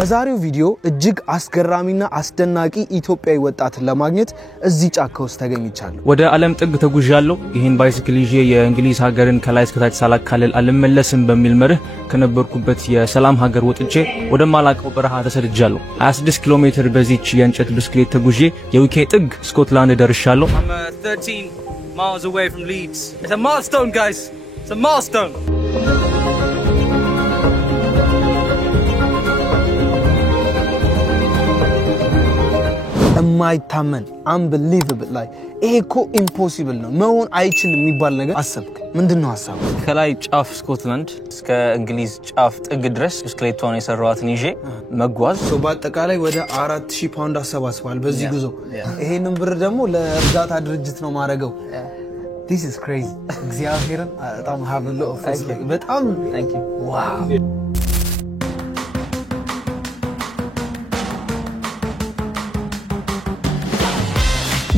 በዛሬው ቪዲዮ እጅግ አስገራሚና አስደናቂ ኢትዮጵያዊ ወጣት ለማግኘት እዚህ ጫካ ውስጥ ተገኝቻለሁ። ወደ ዓለም ጥግ ተጉዣለሁ። ይሄን ባይስክል ይዤ የእንግሊዝ ሀገርን ከላይ እስከ ታች ሳላካልል አልመለስም በሚል መርህ ከነበርኩበት የሰላም ሀገር ወጥቼ ወደ ማላቀው በረሃ ተሰድጃለሁ። 26 ኪሎ ሜትር በዚች የእንጨት ብስክሌት ተጉዤ የዩኬ ጥግ ስኮትላንድ ደርሻለሁ። I'm 13 miles away from Leeds. It's a milestone, guys. It's a milestone. የማይታመን unbelievable like እኮ impossible ነው መሆን አይችልም የሚባል ነገር አሰብክ ምንድነው ሐሳቡ ከላይ ጫፍ ስኮትላንድ እስከ እንግሊዝ ጫፍ ጥግ ድረስ ብስክሌቷን የሰራዋትን ይዤ መጓዝ በአጠቃላይ ወደ 4000 ፓውንድ አሰባስቧል በዚህ ጉዞ ይሄንን ብር ደግሞ ለእርዳታ ድርጅት ነው ማረገው This is crazy እግዚአብሔርን በጣም have a lot of በጣም thank you wow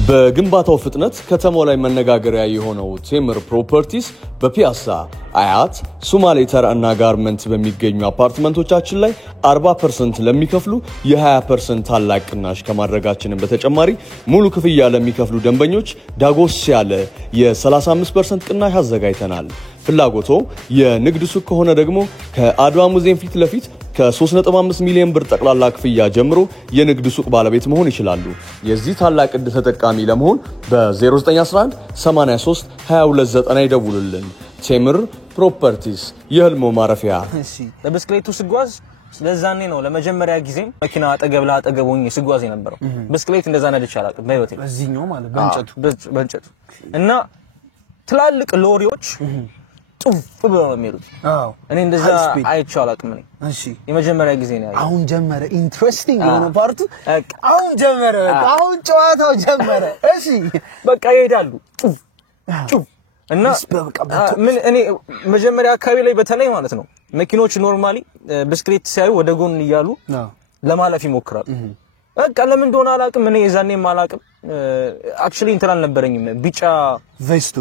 በግንባታው ፍጥነት ከተማው ላይ መነጋገሪያ የሆነው ቴምር ፕሮፐርቲስ በፒያሳ አያት ሶማሌ ተራ እና ጋርመንት በሚገኙ አፓርትመንቶቻችን ላይ 40% ለሚከፍሉ የ20% ታላቅ ቅናሽ ከማድረጋችን በተጨማሪ ሙሉ ክፍያ ለሚከፍሉ ደንበኞች ዳጎስ ያለ የ35% ቅናሽ አዘጋጅተናል። ፍላጎቶ የንግድ ሱቅ ከሆነ ደግሞ ከአድዋ ሙዚየም ፊት ለፊት ከ3.5 ሚሊዮን ብር ጠቅላላ ክፍያ ጀምሮ የንግድ ሱቅ ባለቤት መሆን ይችላሉ። የዚህ ታላቅ ዕድል ተጠቃሚ ለመሆን በ0911 83 2290 ይደውሉልን። ቴምር ፕሮፐርቲስ የህልሞ ማረፊያ። እሺ በብስክሌቱ ስጓዝ ስለዛኔ ነው ለመጀመሪያ ጊዜ መኪና አጠገብ ለአጠገብ ሆኜ ስጓዝ የነበረው። ብስክሌት እንደዛ ነድቼ አላውቅም በህይወቴ። እዚህኛው ማለት በእንጨቱ እና ትላልቅ ሎሪዎች ጡፍ ብለው ነው የሚሉት። እኔ እንደዛ አይቼው አላውቅም ነኝ። እሺ የመጀመሪያ ጊዜ ነው ያየው። አሁን ጀመረ ኢንትረስቲንግ የሆነ ፓርቱ አሁን ጀመረ አሁን ጨዋታው ጀመረ። እሺ በቃ ይሄዳሉ ጡፍ እና ምን እኔ መጀመሪያ አካባቢ ላይ በተለይ ማለት ነው መኪኖች ኖርማሊ ብስክሌት ሲያዩ ወደ ጎን ይያሉ ለማለፍ ይሞክራሉ። በቃ ለምን እንደሆነ አላውቅም እኔ የዛኔም አላውቅም አክቹሊ እንትን አልነበረኝም ቢጫ ቬስት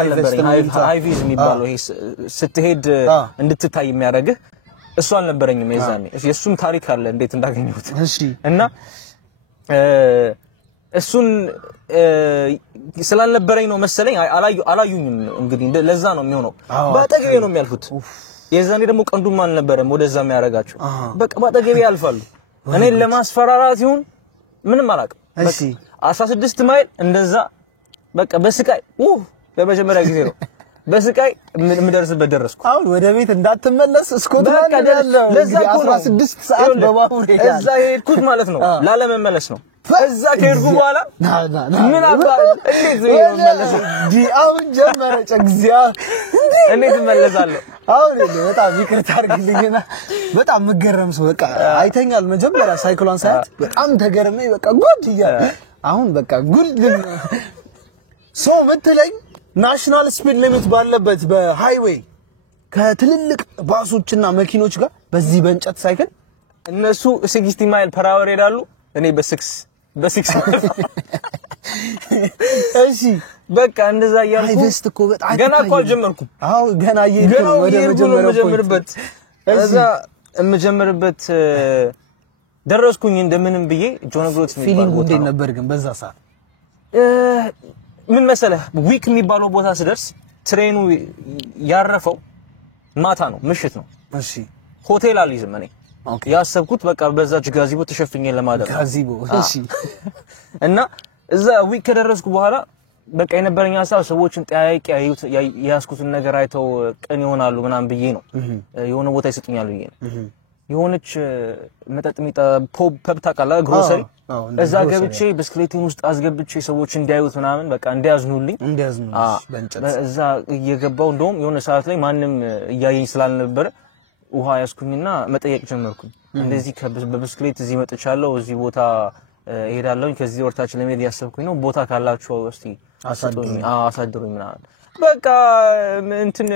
አልነበረኝ ሃይ ቪዝ የሚባለው ይሄ ስትሄድ እንድትታይ የሚያደርግህ እሱ አልነበረኝም የዛኔ የሱም ታሪክ አለ እንዴት እንዳገኘሁት እሺ እና እሱን ስላልነበረኝ ነው መሰለኝ አላዩኝም እንግዲህ ለዛ ነው የሚሆነው ባጠገቤ ነው የሚያልፉት የዛኔ ደግሞ ቀንዱም አልነበረም ወደዛ የሚያረጋቸው በቃ ባጠገቤ ያልፋሉ እኔን ለማስፈራራት ይሁን ምንም አላውቅም እሺ 16 ማይል እንደዛ በቃ በስቃይ ለመጀመሪያ ጊዜ ነው በስቃይ ምደርስበት ደረስኩ አሁን ወደ ቤት እንዳትመለስ ስኮትላንድ ያለው ለዛ 16 ሰዓት በባቡር ሄዳል እዛ ሄድኩት ማለት ነው ላለመመለስ ነው እዛ ከሄድኩ በኋላ ምን አባል እንዴት መመለስ አሁን ጀመረ ጨግዚያ እንዴት መመለሳለሁ አሁን በጣም ይቅርታ አድርግልኝና በጣም መገረም ሰው በቃ አይተኛል መጀመሪያ ሳይክሏን ሳይት በጣም ተገረመኝ በቃ ጉድ ይያል አሁን በቃ ጉድ ሶ ምትለኝ ናሽናል ስፒድ ሊሚት ባለበት በሃይዌይ ከትልልቅ ባሶችና መኪኖች ጋር በዚህ በእንጨት ሳይክል እነሱ 60 ማይል ፐር አወር ይላሉ እኔ በ6 እሺ በቃ እንደዛ ያልኩ ሃይቬስት እኮ በጣም ገና እኮ አልጀመርኩም አዎ ገና እየሄድኩ ወደ መጀመርበት እዛ መጀመርበት ደረስኩኝ እንደምንም ብዬ ጆን ግሮት ፊሊንግ እንዴት ነበር ግን በዛ ሰዓት ምን መሰለህ ዊክ የሚባለው ቦታ ስደርስ ትሬኑ ያረፈው ማታ ነው ምሽት ነው እሺ ሆቴል አልይዝም እኔ ያሰብኩት በቃ በዛች ጋዚቦ ተሸፍኜ ለማደር ጋዚቦ እሺ እና እዛ ዊክ ከደረስኩ በኋላ በቃ የነበረኝ ሐሳብ ሰዎችን ጠያይቅ ያስኩትን ነገር አይተው ቀን ይሆናሉ ምናምን ብዬ ነው የሆነ ቦታ ይሰጡኛል ብዬ ነው የሆነች መጠጥ ሚጣ ፐብ ታውቃለህ ግሮሰሪ እዛ ገብቼ ብስክሌቱን ውስጥ አስገብቼ ሰዎች እንዲያዩት ምናምን በቃ እንዲያዝኑልኝ በእንጨት እዛ እየገባው እንደውም የሆነ ሰዓት ላይ ማንም እያየኝ ስላልነበረ ውሃ ያስኩኝና መጠየቅ ጀመርኩኝ እንደዚህ በብስክሌት እዚህ መጥቻለሁ እዚህ ቦታ እሄዳለሁኝ ከዚህ ወርታችን ለመሄድ ያሰብኩኝ ነው ቦታ ካላችሁ እስቲ አሳድሩኝ ምናምን በቃ እንትን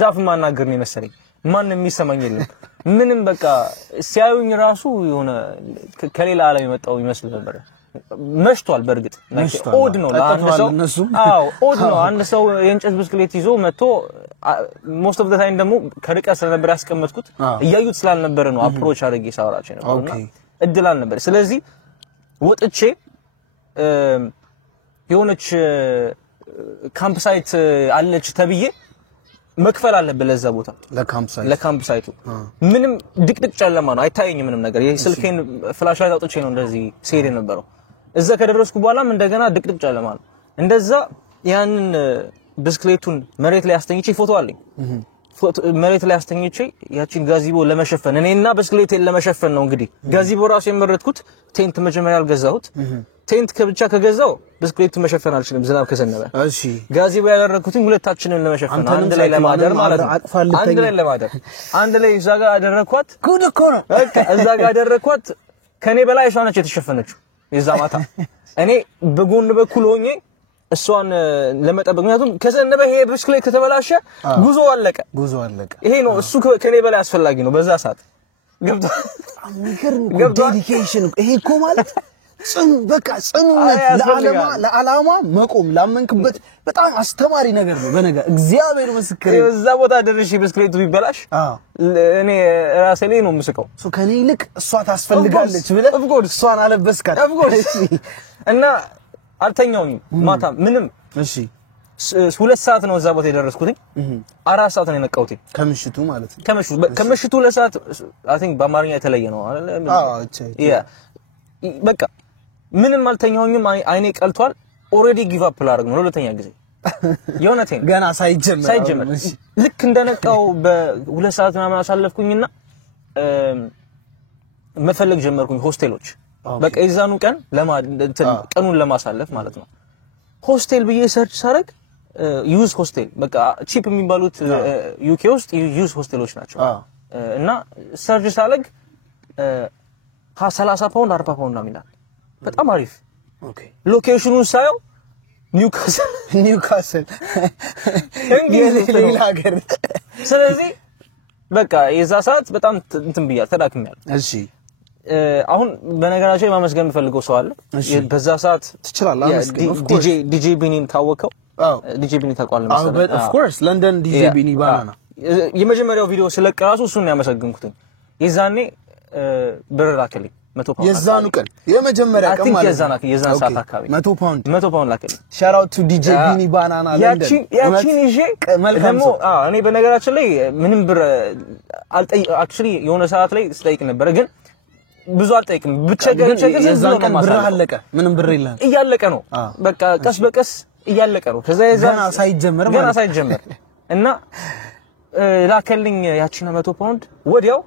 ዛፍ ማናገር ነው መሰለኝ ማንንም የሚሰማኝ የለም ምንም በቃ ሲያዩኝ ራሱ የሆነ ከሌላ ዓለም የመጣው ይመስል ነበር መሽቷል በርግጥ ኦድ ነው ለአንድ ሰው አዎ ኦድ ነው አንድ ሰው የእንጨት ብስክሌት ይዞ መጥቶ most of the time ደግሞ ከርቀት ስለነበር ያስቀመጥኩት እያዩት ስላልነበረ ነው አፕሮች አድርጌ ሳወራቸው ነውና እድል አልነበር ስለዚህ ወጥቼ የሆነች ካምፕ ሳይት አለች ተብዬ መክፈል አለበት ለዛ ቦታ ለካምፕ ሳይቱ ምንም ድቅድቅ ጨለማ ነው አይታየኝም ምንም ነገር የስልኬን ፍላሽ ላይት አውጥቼ ነው እንደዚህ ሲሄድ የነበረው እዛ ከደረስኩ በኋላም እንደገና ድቅድቅ ጨለማ ነው እንደዛ ያንን ብስክሌቱን መሬት ላይ አስተኝቼ ፎቶ አለኝ መሬት ላይ አስተኝቼ ያቺን ጋዚቦ ለመሸፈን እኔና ብስክሌቴን ለመሸፈን ነው እንግዲህ ጋዚቦ ራሱ የመረጥኩት ቴንት መጀመሪያ አልገዛሁት ቴንት ከብቻ ከገዛው ብስክሌቱን መሸፈን አልችልም ዝናብ ከዘነበ እሺ ጋዚቦ ያደረኩት ሁለታችንን ለመሸፈን አንድ ላይ ለማደር ማለት ነው አንድ ላይ ለማደር አንድ ላይ እዛ ጋር አደረኳት ጉድ እኮ ነው በቃ እዛ ጋር አደረኳት ከኔ በላይ እሷ ነች የተሸፈነችው የዛ ማታ እኔ በጎን በኩል ሆኜ እሷን ለመጠበቅ ምክንያቱም ከዘነበ ይሄ ብስክሌት ከተበላሸ ጉዞ አለቀ ይሄ ነው እሱ ከኔ በላይ አስፈላጊ ነው በዛ ሰዓት ገብቶ ዴዲኬሽን ይሄ እኮ ማለት በቃ ጽኑነት ለዓላማ መቆም ላመንክበት በጣም አስተማሪ ነገር ነው በነገር እግዚአብሔር ምስክሬ እዛ ቦታ ደርሼ ብስክሌቱ ቢበላሽ እኔ ራሴ ላይ ነው የምስቀው ከኔ ይልቅ እሷ ታስፈልጋለች ብለ እሷን አለበስካት እና አልተኛውኝም ማታ ምንም እሺ 2 ሰዓት ነው እዛ ቦታ የደረስኩት 4 ሰዓት ነው የነቃሁት ከምሽቱ ማለት ነው ከምሽቱ 2 ሰዓት አይ ቲንክ በአማርኛ የተለየ ነው ያ በቃ ምንም አልተኛውኝም አይኔ ቀልቷል ኦሬዲ ጊቭ አፕ ላደርግ ነው ለሁለተኛ ጊዜ የሆነቴን ገና ሳይጀመር ልክ እንደነቃው በ2 ሰዓት ምናምን አሳለፍኩኝና መፈለግ ጀመርኩኝ ሆስቴሎች በቃ የዛኑ ቀን ቀኑን ለማሳለፍ ማለት ነው ሆስቴል ብዬ ሰርች ሳረግ ዩዝ ሆስቴል በቃ ቺፕ የሚባሉት ዩኬ ውስጥ ዩዝ ሆስቴሎች ናቸው እና ሰርች ሳረግ 30 ፓውንድ 40 ፓውንድ ነው የሚላል በጣም አሪፍ ኦኬ ሎኬሽኑን ሳየው ኒውካስል እንግሊዝ ሀገር ስለዚህ በቃ የዛ ሰዓት በጣም እንትን ብያለሁ ተዳክሜያለሁ እሺ አሁን በነገራችን ማመስገን ፈልገው ሰው አለ በዛ ሰዓት ትችላለህ ዲጄ ቢኒን ታወቀው ዲጄ ቢኒ ታውቃለህ መሰለኝ ኦፍ ኮርስ ለንደን ዲጄ ቢኒ ባናና የመጀመሪያው ቪዲዮ ስለቀራሱ እሱን ያመሰግንኩት የዛኔ ብር ላከልኝ 100 ፓውንድ የዛኑ ቀን የመጀመሪያ ቀን ማለት ነው የዛን ሰዓት አካባቢ 100 ፓውንድ ላከልኝ ሻት አውት ቱ ዲጄ ቢኒ ባናና ለንደን ያቺን ይዤ መልካም እኔ በነገራችን ላይ ምንም ብር አልጠይቅ አክቹሊ የሆነ ሰዓት ላይ ስጠይቅ ነበር ግን ብዙ አልጠይቅም ብቻ የዛን ቀን ብር አለቀ ምንም ብር የለም እያለቀ ነው በቃ ቀስ በቀስ እያለቀ ነው ከዛ የዛን ገና ሳይጀመር እና ላከልኝ ያቺን 100 ፓውንድ ወዲያው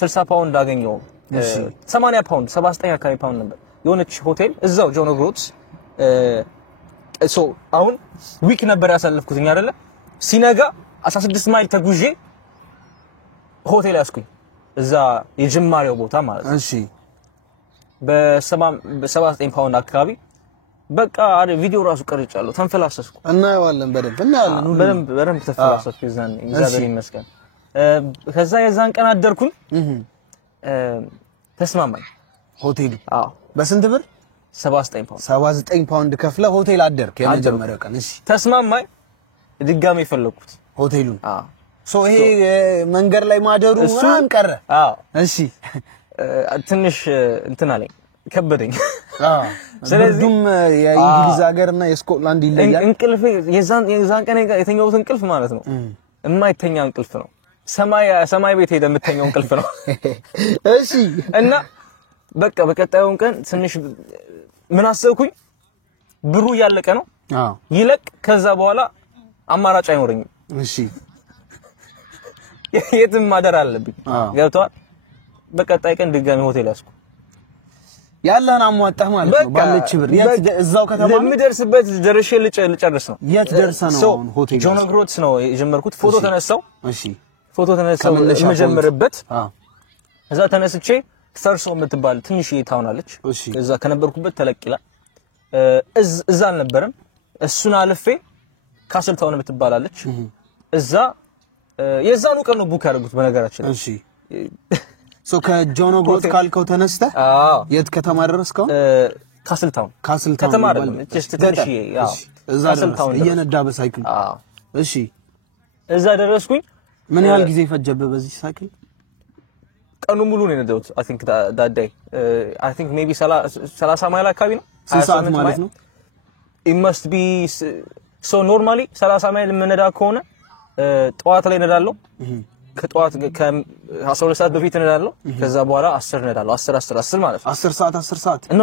60 ፓውንድ አገኘው 80 ፓውንድ 79 አካባቢ ፓውንድ ነበር የሆነች ሆቴል እዛው ጆን ግሮትስ አሁን ዊክ ነበር ያሳለፍኩትኝ አይደለ ሲነጋ 16 ማይል ተጉዤ ሆቴል ያስኩኝ እዛ የጅማሬው ቦታ ማለት ነው እሺ በ79 ፓውንድ አካባቢ በቃ ቪዲዮ ራሱ ቀርጫለሁ ተንፈላሰስኩ እናየዋለን በደንብ ተንፈላሰስኩ ይዛን እግዚአብሔር ይመስገን ከዛ የዛን ቀን አደርኩኝ ተስማማኝ ሆቴሉ በስንት ብር 79 ፓውንድ ከፍለ ሆቴል አደርክ የመጀመሪያው ቀን እሺ ተስማማኝ ድጋሜ ፈለኩት ሆቴሉን ይሄ መንገር ላይ ማደሩ ማን ቀረ እሺ ትንሽ እንትን አለኝ ከበደኝ ስለዚህ የእንግሊዝ ሀገርና የስኮትላንድ ይለያል እንቅልፍ የዛን ቀን የተኛሁት እንቅልፍ ማለት ነው የማይተኛ እንቅልፍ ነው ሰማይ ቤት ሄደ የምተኛው እንቅልፍ ነው እሺ እና በቃ በቀጣዩን ቀን ትንሽ ምን አሰብኩኝ ብሩ ያለቀ ነው ይለቅ ከዛ በኋላ አማራጭ አይኖርኝም እሺ የትም ማደር አለብኝ ገብቷል በቀጣይ ቀን ድጋሚ ሆቴል ያስኩ ያለን አሟጣህ ማለት ነው ባለች ብር እዛው ከተማ ለምደርስበት ደርሼ ልጨርስ ነው የት ደርሰህ ነው አሁን ሆቴል ጆን ግሮትስ ነው የጀመርኩት ፎቶ ተነሳው እሺ ፎቶ ተነሳው የመጀመርበት እዛ ተነስቼ ሰርሶ የምትባል ትንሽ ታውን አለች እዛ ከነበርኩበት ተለቅላ እዛ አልነበረም እሱን አልፌ ካስል ታውን የምትባል አለች እዛ የዛኑ ቀን ነው ቡክ ያደረጉት በነገራችን እሺ ከጆን ግሮት ካልከው ተነስተ የት ከተማ ደረስከው ካስልታውን ካስልታውን ከተማ አይደለም just ትንሽ ያው ካስልታውን እየነዳ በሳይክል እሺ እዛ ደረስኩኝ ምን ያህል ጊዜ ፈጀበ በዚህ ሳይክል ቀኑ ሙሉ ነው የነዳሁት I think that day I think maybe 30 ማይል አካባቢ ነው 3 ሰዓት ማለት ነው it must be so normally 30 ማይል መነዳ ከሆነ ጠዋት ላይ ነዳለው ከጠዋት ከ12 ሰዓት በፊት ነዳለው ከዛ በኋላ 10 ነዳለው 10 ማለት ነው 10 ሰዓት ኖ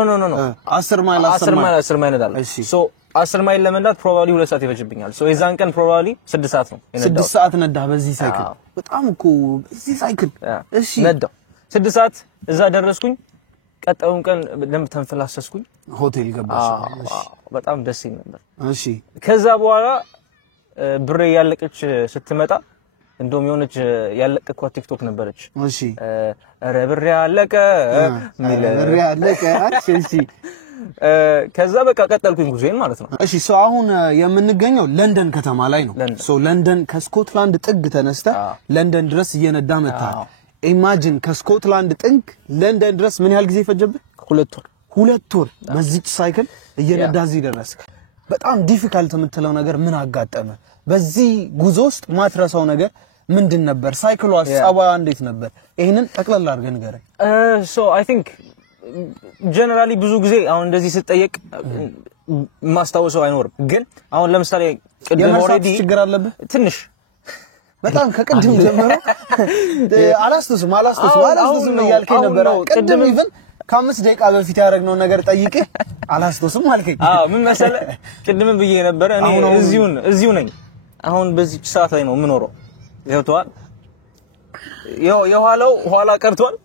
10 ማይል 10 ማይል ነዳለው so 10 ማይል ለመንዳት ፕሮባብሊ 2 ሰዓት ይፈጅብኛል so የዛን ቀን ፕሮባብሊ 6 ሰዓት ነው የነዳው 6 ሰዓት ነዳ በዚህ ሳይክል በጣም እኮ እዚህ ሳይክል እሺ ነዳው 6 ሰዓት እዛ ደረስኩኝ ቀጣዩን ቀን ደም ተንፈላሰስኩኝ ሆቴል ገባሽ በጣም ደስ ይል ነበር እሺ ከዛ በኋላ ብሬ ያለቀች ስትመጣ እንደውም የሆነች ያለቀኳት ቲክቶክ ነበረች እሺ አረ ብሬ ያለቀ ብሬ ያለቀ እሺ ከዛ በቃ ቀጠልኩኝ ጉዞዬን ማለት ነው እሺ ሶ አሁን የምንገኘው ለንደን ከተማ ላይ ነው ሶ ለንደን ከስኮትላንድ ጥግ ተነስተ ለንደን ድረስ እየነዳ መጣ ኢማጂን ከስኮትላንድ ጥግ ለንደን ድረስ ምን ያህል ጊዜ ፈጀብህ 2 ወር በዚህ ሳይክል እየነዳ እዚህ ደረስክ በጣም ዲፊካልት የምትለው ነገር ምን አጋጠመ በዚህ ጉዞ ውስጥ ማትረሳው ነገር ምንድን ነበር ሳይክሏ ጸባዋ እንዴት ነበር ይሄንን ጠቅለል አድርገህ ንገረኝ so I think generally ብዙ ጊዜ አሁን እንደዚህ ስትጠየቅ ማስታወሰው አይኖርም ግን አሁን ለምሳሌ ቅድም ኦሬዲ ችግር አለብህ ትንሽ በጣም ከቅድም ጀምሮ አላስተውስም እያልከኝ ነበር ቅድም ኢቭን ከ5 ደቂቃ በፊት ያደረግነው ነገር ጠይቄ አላስተውስም አልከኝ ምን መሰለ ቅድም ብዬ ነበር እኔ እዚሁ ነኝ አሁን በዚህ ሰዓት ላይ ነው ምኖረው ይወጣል የኋላው ኋላ ቀርቷል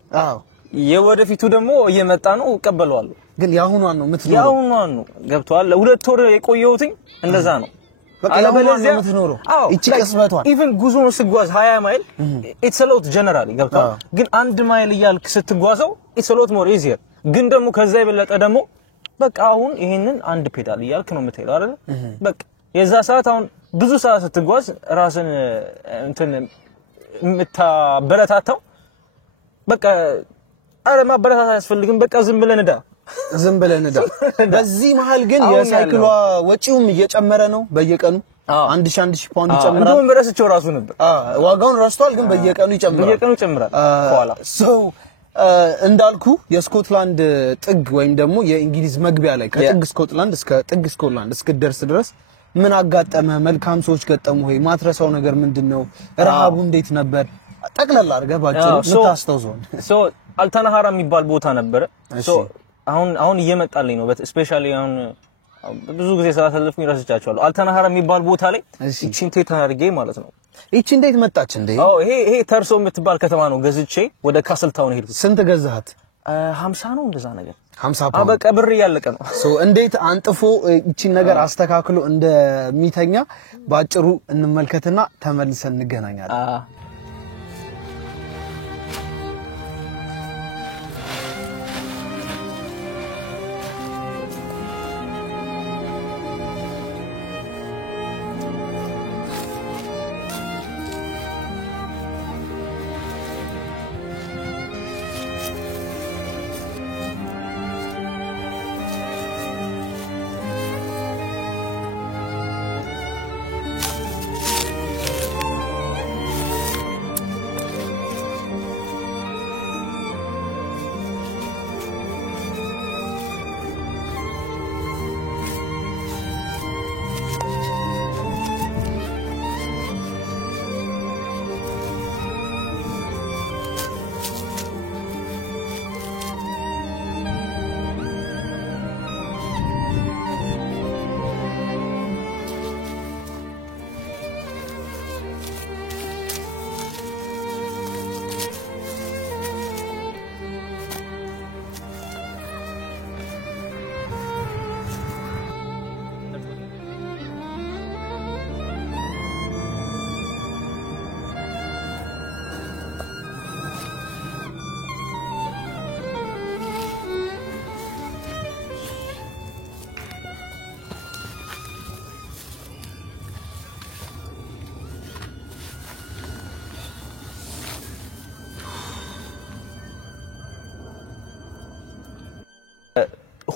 የወደፊቱ ደግሞ እየመጣ ነው እቀበለዋለሁ ግን ያሁኗን ነው የምትኖረው ያሁኗን ነው ገብቷል ለ2 ወር የቆየሁትኝ እንደዛ ነው በቃ ያሁኗን ነው የምትኖረው እቺ ቅስበቷን ኢቭን ጉዞን ስጓዝ 20 ማይል it's a lot generally ገብቷል ግን 1 ማይል እያልክ ስትጓዘው it's a lot more easier ግን ደግሞ ከዛ የበለጠ ደግሞ በቃ አሁን ይሄንን አንድ ፔዳል እያልክ ነው የምትሄደው አይደል በቃ የዛ ሰዓት አሁን ብዙ ሰዓት ስትጓዝ ራስን እንትን ምታበረታታው በቃ አረ ማበረታታት ያስፈልግም በቃ ዝም ብለን ነዳ በዚህ መሃል ግን የሳይክሏ ወጪውም እየጨመረ ነው በየቀኑ 1000 ፓውንድ ይጨምራል እንደውም ረስቸው ራሱ ነበር ዋጋውን ረስቷል ግን በየቀኑ ይጨምራል ኋላ so እንዳልኩ የስኮትላንድ ጥግ ወይም ደግሞ የእንግሊዝ መግቢያ ላይ ከጥግ ስኮትላንድ እስከ ጥግ ስኮትላንድ እስከደርስ ድረስ ምን አጋጠመ መልካም ሰዎች ገጠሙ ሆይ ማትረሳው ነገር ምንድነው ረሃቡ እንዴት ነበር ጠቅላላ አርገ ባጭሩ ምታስተውዘው so አልታናሃራ የሚባል ቦታ ነበር so አሁን እየመጣልኝ ነው ስፔሻሊ አሁን ብዙ ጊዜ ሰላተልፍኝ ረስቻቸዋለሁ አልታናሃራ የሚባል ቦታ ላይ እቺን ቴት አርጌ ማለት ነው እቺ እንዴት መጣች እንዴ ይሄ ተርሶ የምትባል ከተማ ነው ገዝቼ ወደ ካስልታውን ሄድኩ ስንት ገዛሃት 50 ነው እንደዛ ነገር 50 ፓውንድ በቃ ብር ያለቀ ነው ሶ እንዴት አንጥፎ እቺን ነገር አስተካክሎ እንደሚተኛ ባጭሩ እንመልከትና ተመልሰን እንገናኛለን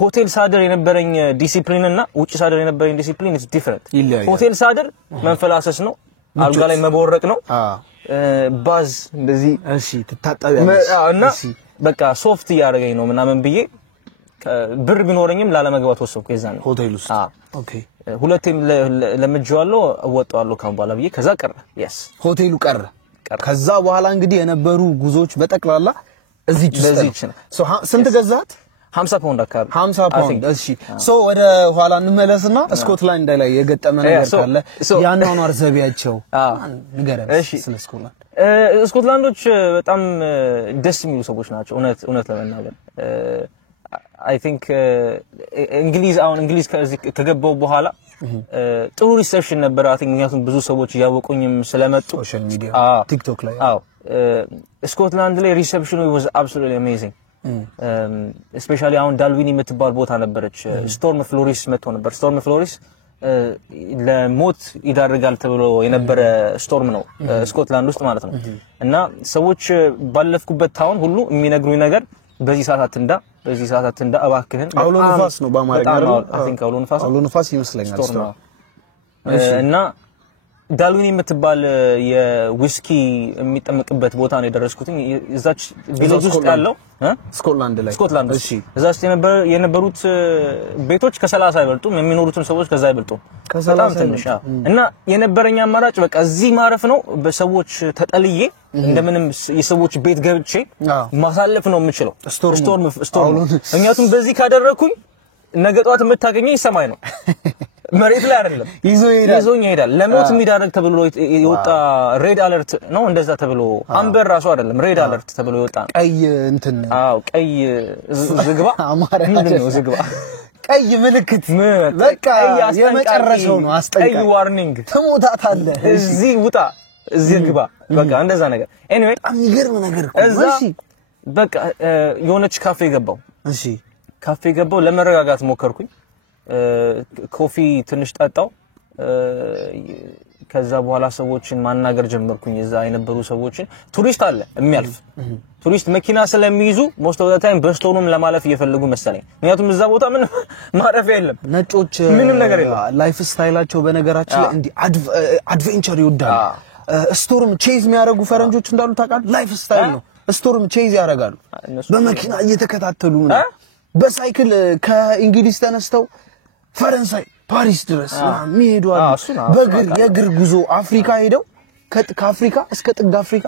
ሆቴል ሳደር የነበረኝ ዲሲፕሊን እና ውጪ ሳደር የነበረኝ ዲሲፕሊን is different ሆቴል ሳደር መንፈላሰስ ነው አልጋ ላይ መቦረቅ ነው ባዝ እንደዚህ እሺ ትታጠቢያለሽ እና በቃ ሶፍት ያረጋኝ ነው ምናምን ብዬ ብር ቢኖርኝም ላለመግባት ወሰንኩ የዛን ሆቴል ውስጥ ኦኬ ሁለቴም ለምጄዋለሁ ወጣዋለሁ ካም በኋላ ብዬ ከዛ ቀረ yes ሆቴሉ ቀረ ከዛ በኋላ እንግዲህ የነበሩ ጉዞዎች በጠቅላላ እዚህ ነው ስንት ገዛት 50 ፓውንድ አካባቢ 50 ፓውንድ እሺ ሶ ወደ ኋላ እንመለስና ስኮትላንድ ላይ የገጠመ ነገር ካለ ያናኗር ዘቢያቸው ንገረን እሺ ስለ ስኮትላንድ ስኮትላንዶች በጣም ደስ የሚሉ ሰዎች ናቸው እውነት ለመናገር I think እንግሊዝ ከገባው በኋላ ጥሩ ሪሴፕሽን ነበር I think ምክንያቱም ብዙ ሰዎች ያወቁኝም ስለመጡ ሶሻል ሚዲያ ቲክቶክ ላይ ስኮትላንድ ላይ ሪሴፕሽኑ was absolutely amazing especially አሁን ዳልዊኒ የምትባል ቦታ ነበረች ስቶርም ፍሎሪስ መጥቶ ነበር ስቶርም ፍሎሪስ ለሞት ይዳርጋል ተብሎ የነበረ ስቶርም ነው ስኮትላንድ ውስጥ ማለት ነው እና ሰዎች ባለፍኩበት ታውን ሁሉ የሚነግሩኝ ነገር በዚህ ሰዓት አትንዳ እባክህን አውሎ ንፋስ ነው በአማርኛ አይደል I think አውሎ ንፋስ ይመስለኛል እና ዳልዊኒ የምትባል የዊስኪ የሚጠመቅበት ቦታ ነው የደረስኩትኝ እዛች ቪሌጅ ውስጥ ያለው ስኮትላንድ ላይ እሺ እዛች የነበሩት ቤቶች ከ30 አይበልጡም የሚኖሩትም ሰዎች ከዛ አይበልጡም በጣም ትንሽ እና የነበረኛ አማራጭ በቃ እዚህ ማረፍ ነው በሰዎች ተጠልዬ እንደምንም የሰዎች ቤት ገብቼ ማሳለፍ ነው የምችለው ስቶርም ምክንያቱም በዚህ ካደረኩኝ ነገ ጧት የምታገኘኝ ሰማይ ነው መሬት ላይ አይደለም ይዞኝ ይሄዳል ለሞት የሚዳረግ ተብሎ የወጣ ሬድ አለርት ነው እንደዛ ተብሎ አምበር ራሱ አይደለም ሬድ አለርት ተብሎ የወጣ ቀይ እንትን ቀይ ዝግባ አማርኛ ነው ዝግባ ቀይ ምልክት በቃ የመጨረሻው ነው አስጠንቃቂ ቀይ ዋርኒንግ ተሞታታለህ እዚህ ውጣ እዚህ ግባ በቃ እንደዛ ነገር ኤኒዌይ የሚገርም ነገር እሺ በቃ የሆነች ካፌ ገባው እሺ ካፌ ገባው ለመረጋጋት ሞከርኩኝ ኮፊ ትንሽ ጠጣው ከዛ በኋላ ሰዎችን ማናገር ጀመርኩኝ እዛ የነበሩ ሰዎችን ቱሪስት አለ የሚያልፍ ቱሪስት መኪና ስለሚይዙ most of the time በስቶኑም ለማለፍ እየፈለጉ መሰለኝ ምክንያቱም እዛ ቦታ ምን ማረፊያ የለም ነጮች ምንም ነገር የለም ላይፍ ስታይላቸው በነገራችን ላይ እንዲ አድቬንቸር ይወዳሉ ስቶርም ቼዝ የሚያደርጉ ፈረንጆች እንዳሉ ታውቃለህ ላይፍ ስታይል ነው ስቶርም ቼዝ ያደርጋሉ በመኪና እየተከታተሉ ነው በሳይክል ከእንግሊዝ ተነስተው ፈረንሳይ ፓሪስ ድረስ የሚሄዱ አሉ በእግር የእግር ጉዞ አፍሪካ ሄደው ከአፍሪካ እስከ ጥግ አፍሪካ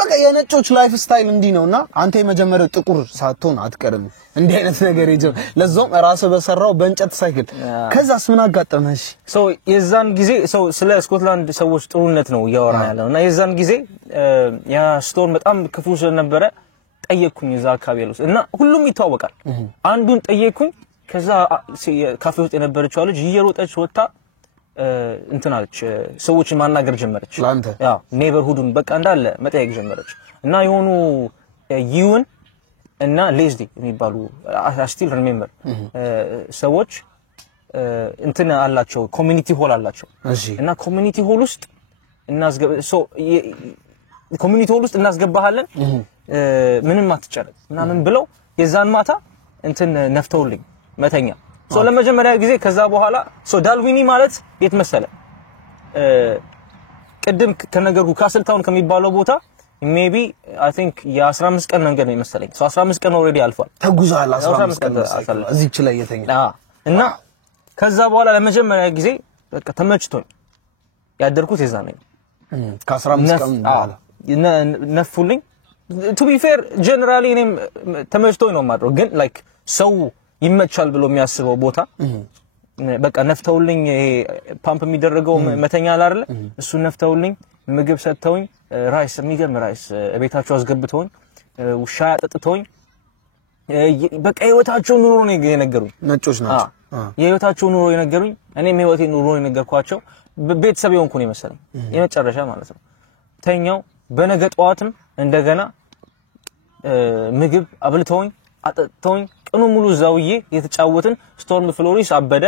በቃ የነጮች ላይፍ ስታይል እንዲ ነውና አንተ የመጀመሪያው ጥቁር ሳትሆን አትቀርም እንዲህ አይነት ነገር ይጀም ለዛውም ራስ በሰራው በእንጨት ሳይክል ከዛስ ምን አጋጠመሽ የዛን ጊዜ ስለ ስኮትላንድ ሰዎች ጥሩነት ነው ያወራ ያለውና የዛን ጊዜ ያ ስቶር በጣም ክፉ ስለነበረ ጠየቅኩኝ እዛ አካባቢ ያለው እና ሁሉም ይተዋወቃል አንዱን ጠየቅኩኝ ከዛ ካፌ ውስጥ የነበረችው ልጅ እየሮጠች ወጣ እንትን አለች ሰዎችን ማናገር ጀመረች ያው ኔበርሁዱን በቃ እንዳለ መጠየቅ ጀመረች እና የሆኑ ዩን እና ሌዝዲ የሚባሉ ስቲል ሪሜምበር ሰዎች እንትን አላቸው ኮሚኒቲ ሆል አላቸው እና ኮሚኒቲ ሆል ውስጥ ኮሚኒቲ ሆል ውስጥ እናስገባሃለን ምንም አትጨረቅ ምናምን ብለው የዛን ማታ እንትን ነፍተውልኝ መተኛ ለመጀመሪያ ጊዜ ከዛ በኋላ ዳልዊኒ ማለት የት መሰለ ቅድም ከነገርኩ ካስልታውን ከሚባለው ቦታ ሜቢ አይ ቲንክ የ15 ቀን መንገድ ነው መሰለኝ 15 ቀን ኦሬዲ አልፏል ተጉዛል 15 ቀን እዚች ላይ የተኛ እና ከዛ በኋላ ለመጀመሪያ ጊዜ በቃ ተመችቶኝ ያደርኩት የዛ ነው ከ15 ቀን በኋላ ነፉልኝ to be fair generally እኔም ተመችቶኝ ነው ማለት ግን ላይክ ሰው ይመቻል ብሎ የሚያስበው ቦታ በቃ ነፍተውልኝ ይሄ ፓምፕ የሚደረገው መተኛ አይደለ እሱ ነፍተውልኝ ምግብ ሰጥተውኝ ራይስ የሚገርም ራይስ ቤታቸው አስገብተውኝ ውሻ ያጠጥተውኝ በቃ ህይወታቸው ኑሮ ነው የነገሩኝ ነጮች ናቸው የህይወታቸው ኑሮ የነገሩኝ እኔም ህይወቴ ኑሮ የነገርኳቸው ቤተሰብ የሆንኩ ነው መሰለኝ የመጨረሻ ማለት ነው ተኛው በነገ ጠዋትም እንደገና ምግብ አብልተውኝ አጠጥተውኝ ቀኑ ሙሉ ዛውዬ የተጫወትን ስቶርም ፍሎሪስ አበደ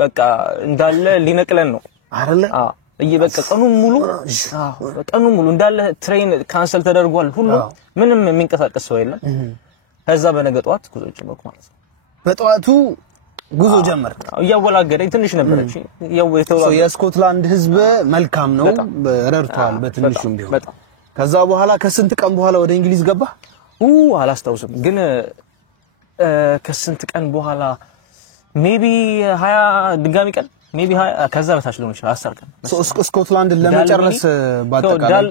በቃ እንዳለ ሊነቅለን ነው አይደለ በቃ ቀኑ ሙሉ እንዳለ ትሬን ካንሰል ተደርጓል ሁሉ ምንም የሚንቀሳቀስ ሰው የለም ከዛ በነገ ጠዋት ጉዞ ጀመርኩ ማለት ነው በጠዋቱ ጉዞ ጀመር እያወላገደኝ ትንሽ ነበረች የስኮትላንድ ህዝብ መልካም ነው ረርቷል በትንሹም ቢሆን ከዛ በኋላ ከስንት ቀን በኋላ ወደ እንግሊዝ ገባ አላስታውስም ግን ከስንት ቀን በኋላ ሜቢ 20 ድጋሚ ቀን ሜቢ 20 ከዛ በታች ሊሆን ይችላል 10 ቀን ስኮትላንድ ለመጨረስ ባጠቃላይ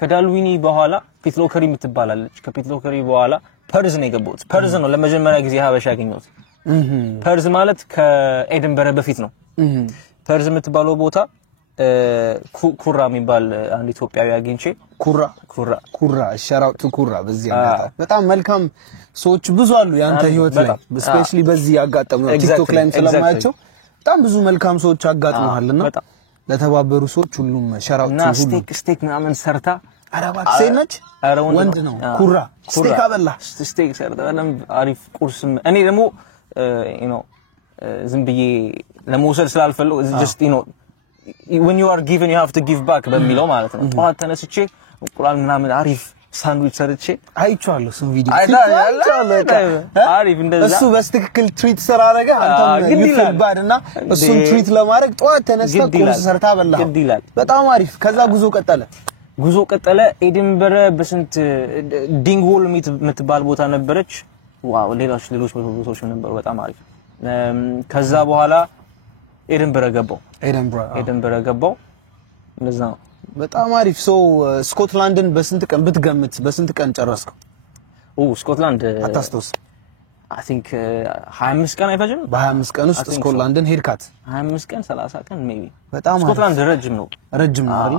ከዳልዊኒ በኋላ ፒትሎከሪ የምትባላለች ከፒትሎከሪ በኋላ ፐርዝ ነው የገባሁት ፐርዝ ነው ለመጀመሪያ ጊዜ ሀበሻ ያገኘሁት ፐርዝ ማለት ከኤድንበረ በፊት ነው ፐርዝ የምትባለው ቦታ ኩራ የሚባል አንድ ኢትዮጵያዊ አግኝቼ ኩራ ሻራውት ኩራ በዚህ አጋጣሚ በጣም መልካም ሰዎች ብዙ አሉ ያንተ ህይወት ላይ ስፔሻሊ በዚህ ያጋጠሙ ቲክቶክ ላይም ስለማያቸው በጣም ብዙ መልካም ሰዎች አጋጥመዋልና ለተባበሩ ሰዎች ሁሉም ሻራውት ሁሉ ስቴክ ምናምን ሰርታ አረባ ሴነች ወንድ ነው ኩራ ስቴክ አበላ ስቴክ ሰርታ በደንብ አሪፍ ቁርስ እኔ ደግሞ ዝም ብዬ ለመውሰድ ስላልፈለው just when you are given you have to give back በሚለው ማለት ነው ጧት ተነስቼ እንቁላል ምናምን አሪፍ ሳንድዊች ሰርቼ አይቻለሁ ሱ ቪዲዮ አሪፍ እንደዛ እሱ በስትክክል ትሪት ሰራረጋ አንተም ይፈባድና እሱን ትሪት ለማድረግ ጧት ተነስተ ቁርስ ሰርታ በላ በጣም አሪፍ ከዛ ጉዞ ቀጠለ ኤድንበረ በስንት ዲንግሆል የምትባል ቦታ ነበረች ዋው ሌሎች ቦታዎች ነበሩ በጣም አሪፍ ከዛ በኋላ ኤድንበረ ገባው ለዛ በጣም አሪፍ ስኮትላንድን በስንት ቀን ጨረስከው ስኮትላንድ አታስታውስ I think 25 ቀን አይፈጅም በ25 ቀን ውስጥ ስኮትላንድን ሄድካት 25 ቀን 30 ቀን ሜቢ በጣም ስኮትላንድ ረጅም ነው አይደል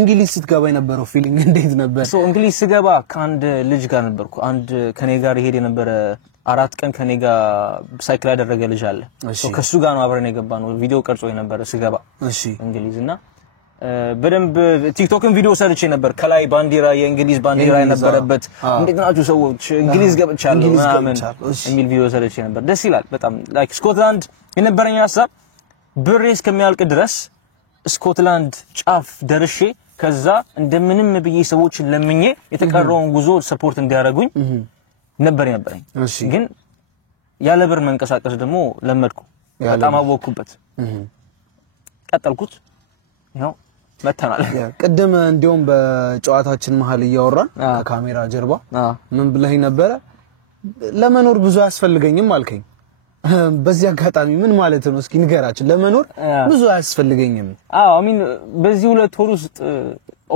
እንግሊዝ ስትገባ የነበረው ፊሊንግ እንዴት ነበር እንግሊዝ ስገባ ከአንድ ልጅ ጋር ነበርኩ አንድ ከኔ ጋር ይሄድ የነበረ 4 ቀን ከኔ ጋር ሳይክል ያደረገ ልጅ አለ ከሱ ጋር ነው አብረን የገባነው ቪዲዮ ቀርጾ የነበረ ስገባ እንግሊዝና በደንብ ቲክቶክን ቪዲዮ ሰርቼ ነበር ከላይ ባንዲራ የእንግሊዝ ባንዲራ የነበረበት እንዴት ናችሁ ሰዎች እንግሊዝ ገብቻለሁ ምናምን የሚል ቪዲዮ ሰርቼ ነበር ደስ ይላል በጣም ላይክ ስኮትላንድ የነበረኝ ሐሳብ ብሬስ ከሚያልቅ ድረስ ስኮትላንድ ጫፍ ደርሼ ከዛ እንደምንም ብዬ ሰዎችን ለምኜ የተቀረውን ጉዞ ሰፖርት እንዲያደርጉኝ ነበረኝ ግን ያለ ብር መንቀሳቀስ ደግሞ ለመድኩ በጣም አወኩበት ቀጠልኩት ያው መተናል ቀደም እንዲያውም በጨዋታችን መሃል እያወራን ከካሜራ ጀርባ ምን ብለህ ነበር ለመኖር ብዙ ያስፈልገኝም አልከኝ በዚህ አጋጣሚ ምን ማለት ነው እስኪ ንገራችን ለመኖር ብዙ ያስፈልገኝም I mean በዚህ ሁለት ወር ውስጥ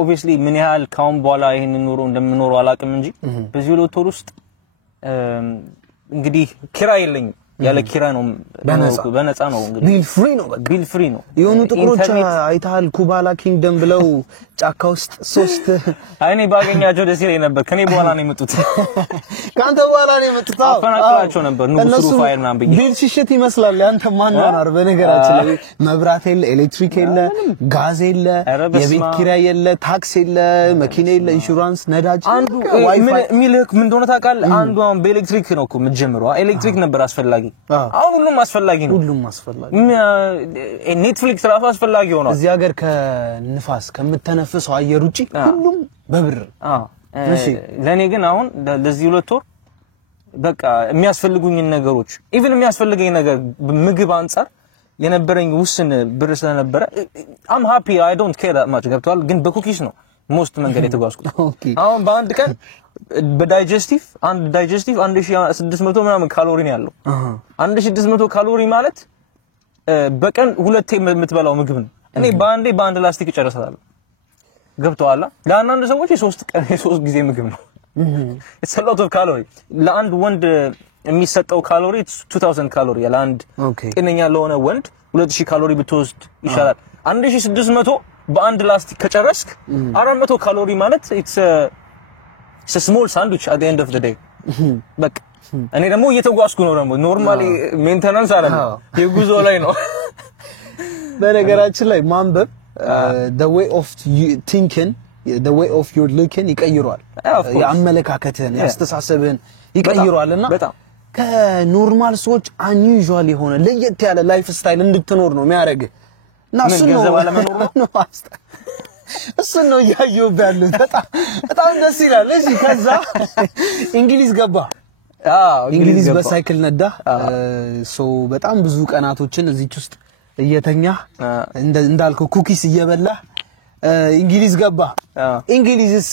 obviously ምን ያህል ካውን በኋላ ይሄንን ኑሮ እንደምኖረው አላቅም እንጂ በዚህ ሁለት ወር ውስጥ እንግዲህ ኪራይ የለኝም ያለ ኪራይ ነው በነፃ ነው እንግዲህ ቢል ፍሪ ነው የሆኑ ጥቁሮች አይታል ኩባላ ኪንግደም ብለው ጫካ ውስጥ 3 አይኔ ባገኛቸው ደስ ይለኝ ነበር ከኔ በኋላ ነው የመጡት ካንተ በኋላ ነው የመጡት አፈናቅላቸው ነበር ንጉሱ ፋይር ምናምን ብዬ ቢል ሽሽት ይመስላል ያንተ ማናናር በነገራችን ላይ መብራት የለ ኤሌክትሪክ የለ ጋዝ የለ የቤት ኪራይ የለ ታክስ የለ መኪና የለ ኢንሹራንስ ነዳጅ አንዱ ዋይፋይ ሚልክ ምን እንደሆነ ታውቃለህ አንዱ አሁን በኤሌክትሪክ ነው እኮ የምትጀምረው ኤሌክትሪክ ነበር አስፈላጊ አሁን ሁሉም አስፈላጊ ነው ኔትፍሊክስ ራሱ አስፈላጊ ሆኗል እዚህ ሀገር ከንፋስ ከምትተነፍሰው አየር ውጪ ሁሉም በብር እሺ ለኔ ግን አሁን ለዚህ ሁለት ወር በቃ የሚያስፈልጉኝ ነገሮች ኢቭን የሚያስፈልገኝ ነገር ምግብ አንፃር የነበረኝ ውስን ብር ስለነበረ I'm happy I don't care that much ገብቷል ግን በኩኪስ ነው ሞስት መንገድ የተጓዝኩት አሁን በአንድ ቀን በዳይጀስቲቭ 1600 ምናምን ካሎሪ ነው ያለው 1600 ካሎሪ ማለት በቀን ሁለቴ የምትበላው ምግብ ነው እኔ በአንድ ላስቲክ እጨርሳለሁ ገብቷል ለአንዳንድ ሰዎች የሶስት ጊዜ ምግብ ነው it's a lot of calorie ለአንድ ወንድ የሚሰጠው ካሎሪ 2000 ካሎሪ ለአንድ ጤነኛ ለሆነ ወንድ 2000 ካሎሪ ብትወስድ ይሻላል 1600 በአንድ ላስቲክ ከጨረስክ 400 ካሎሪ ማለት it's a small sandwich at the end of the day በቃ እኔ ደግሞ እየተጓዝኩ ነው ደግሞ ኖርማሊ ሜንቴናንስ አይደለም የጉዞ ላይ ነው በነገራችን ላይ ማንበብ the way of thinking the way of your looking ይቀይራል ያመለካከተን ያስተሳሰብን ይቀይራልና ከኖርማል ሰዎች unusual የሆነ ለየት ያለ ላይፍ ስታይል እንድትኖር ነው የሚያደርግ ናሱ ነው እሱ ነው ያየው ባለው በጣም ደስ ይላል እሺ ከዛ እንግሊዝ ገባ እንግሊዝ በሳይክል ነዳ ሶ በጣም ብዙ ቀናቶችን እዚች ውስጥ እየተኛ እንዳልከው ኩኪስ እየበላ እንግሊዝ ገባ እንግሊዝስ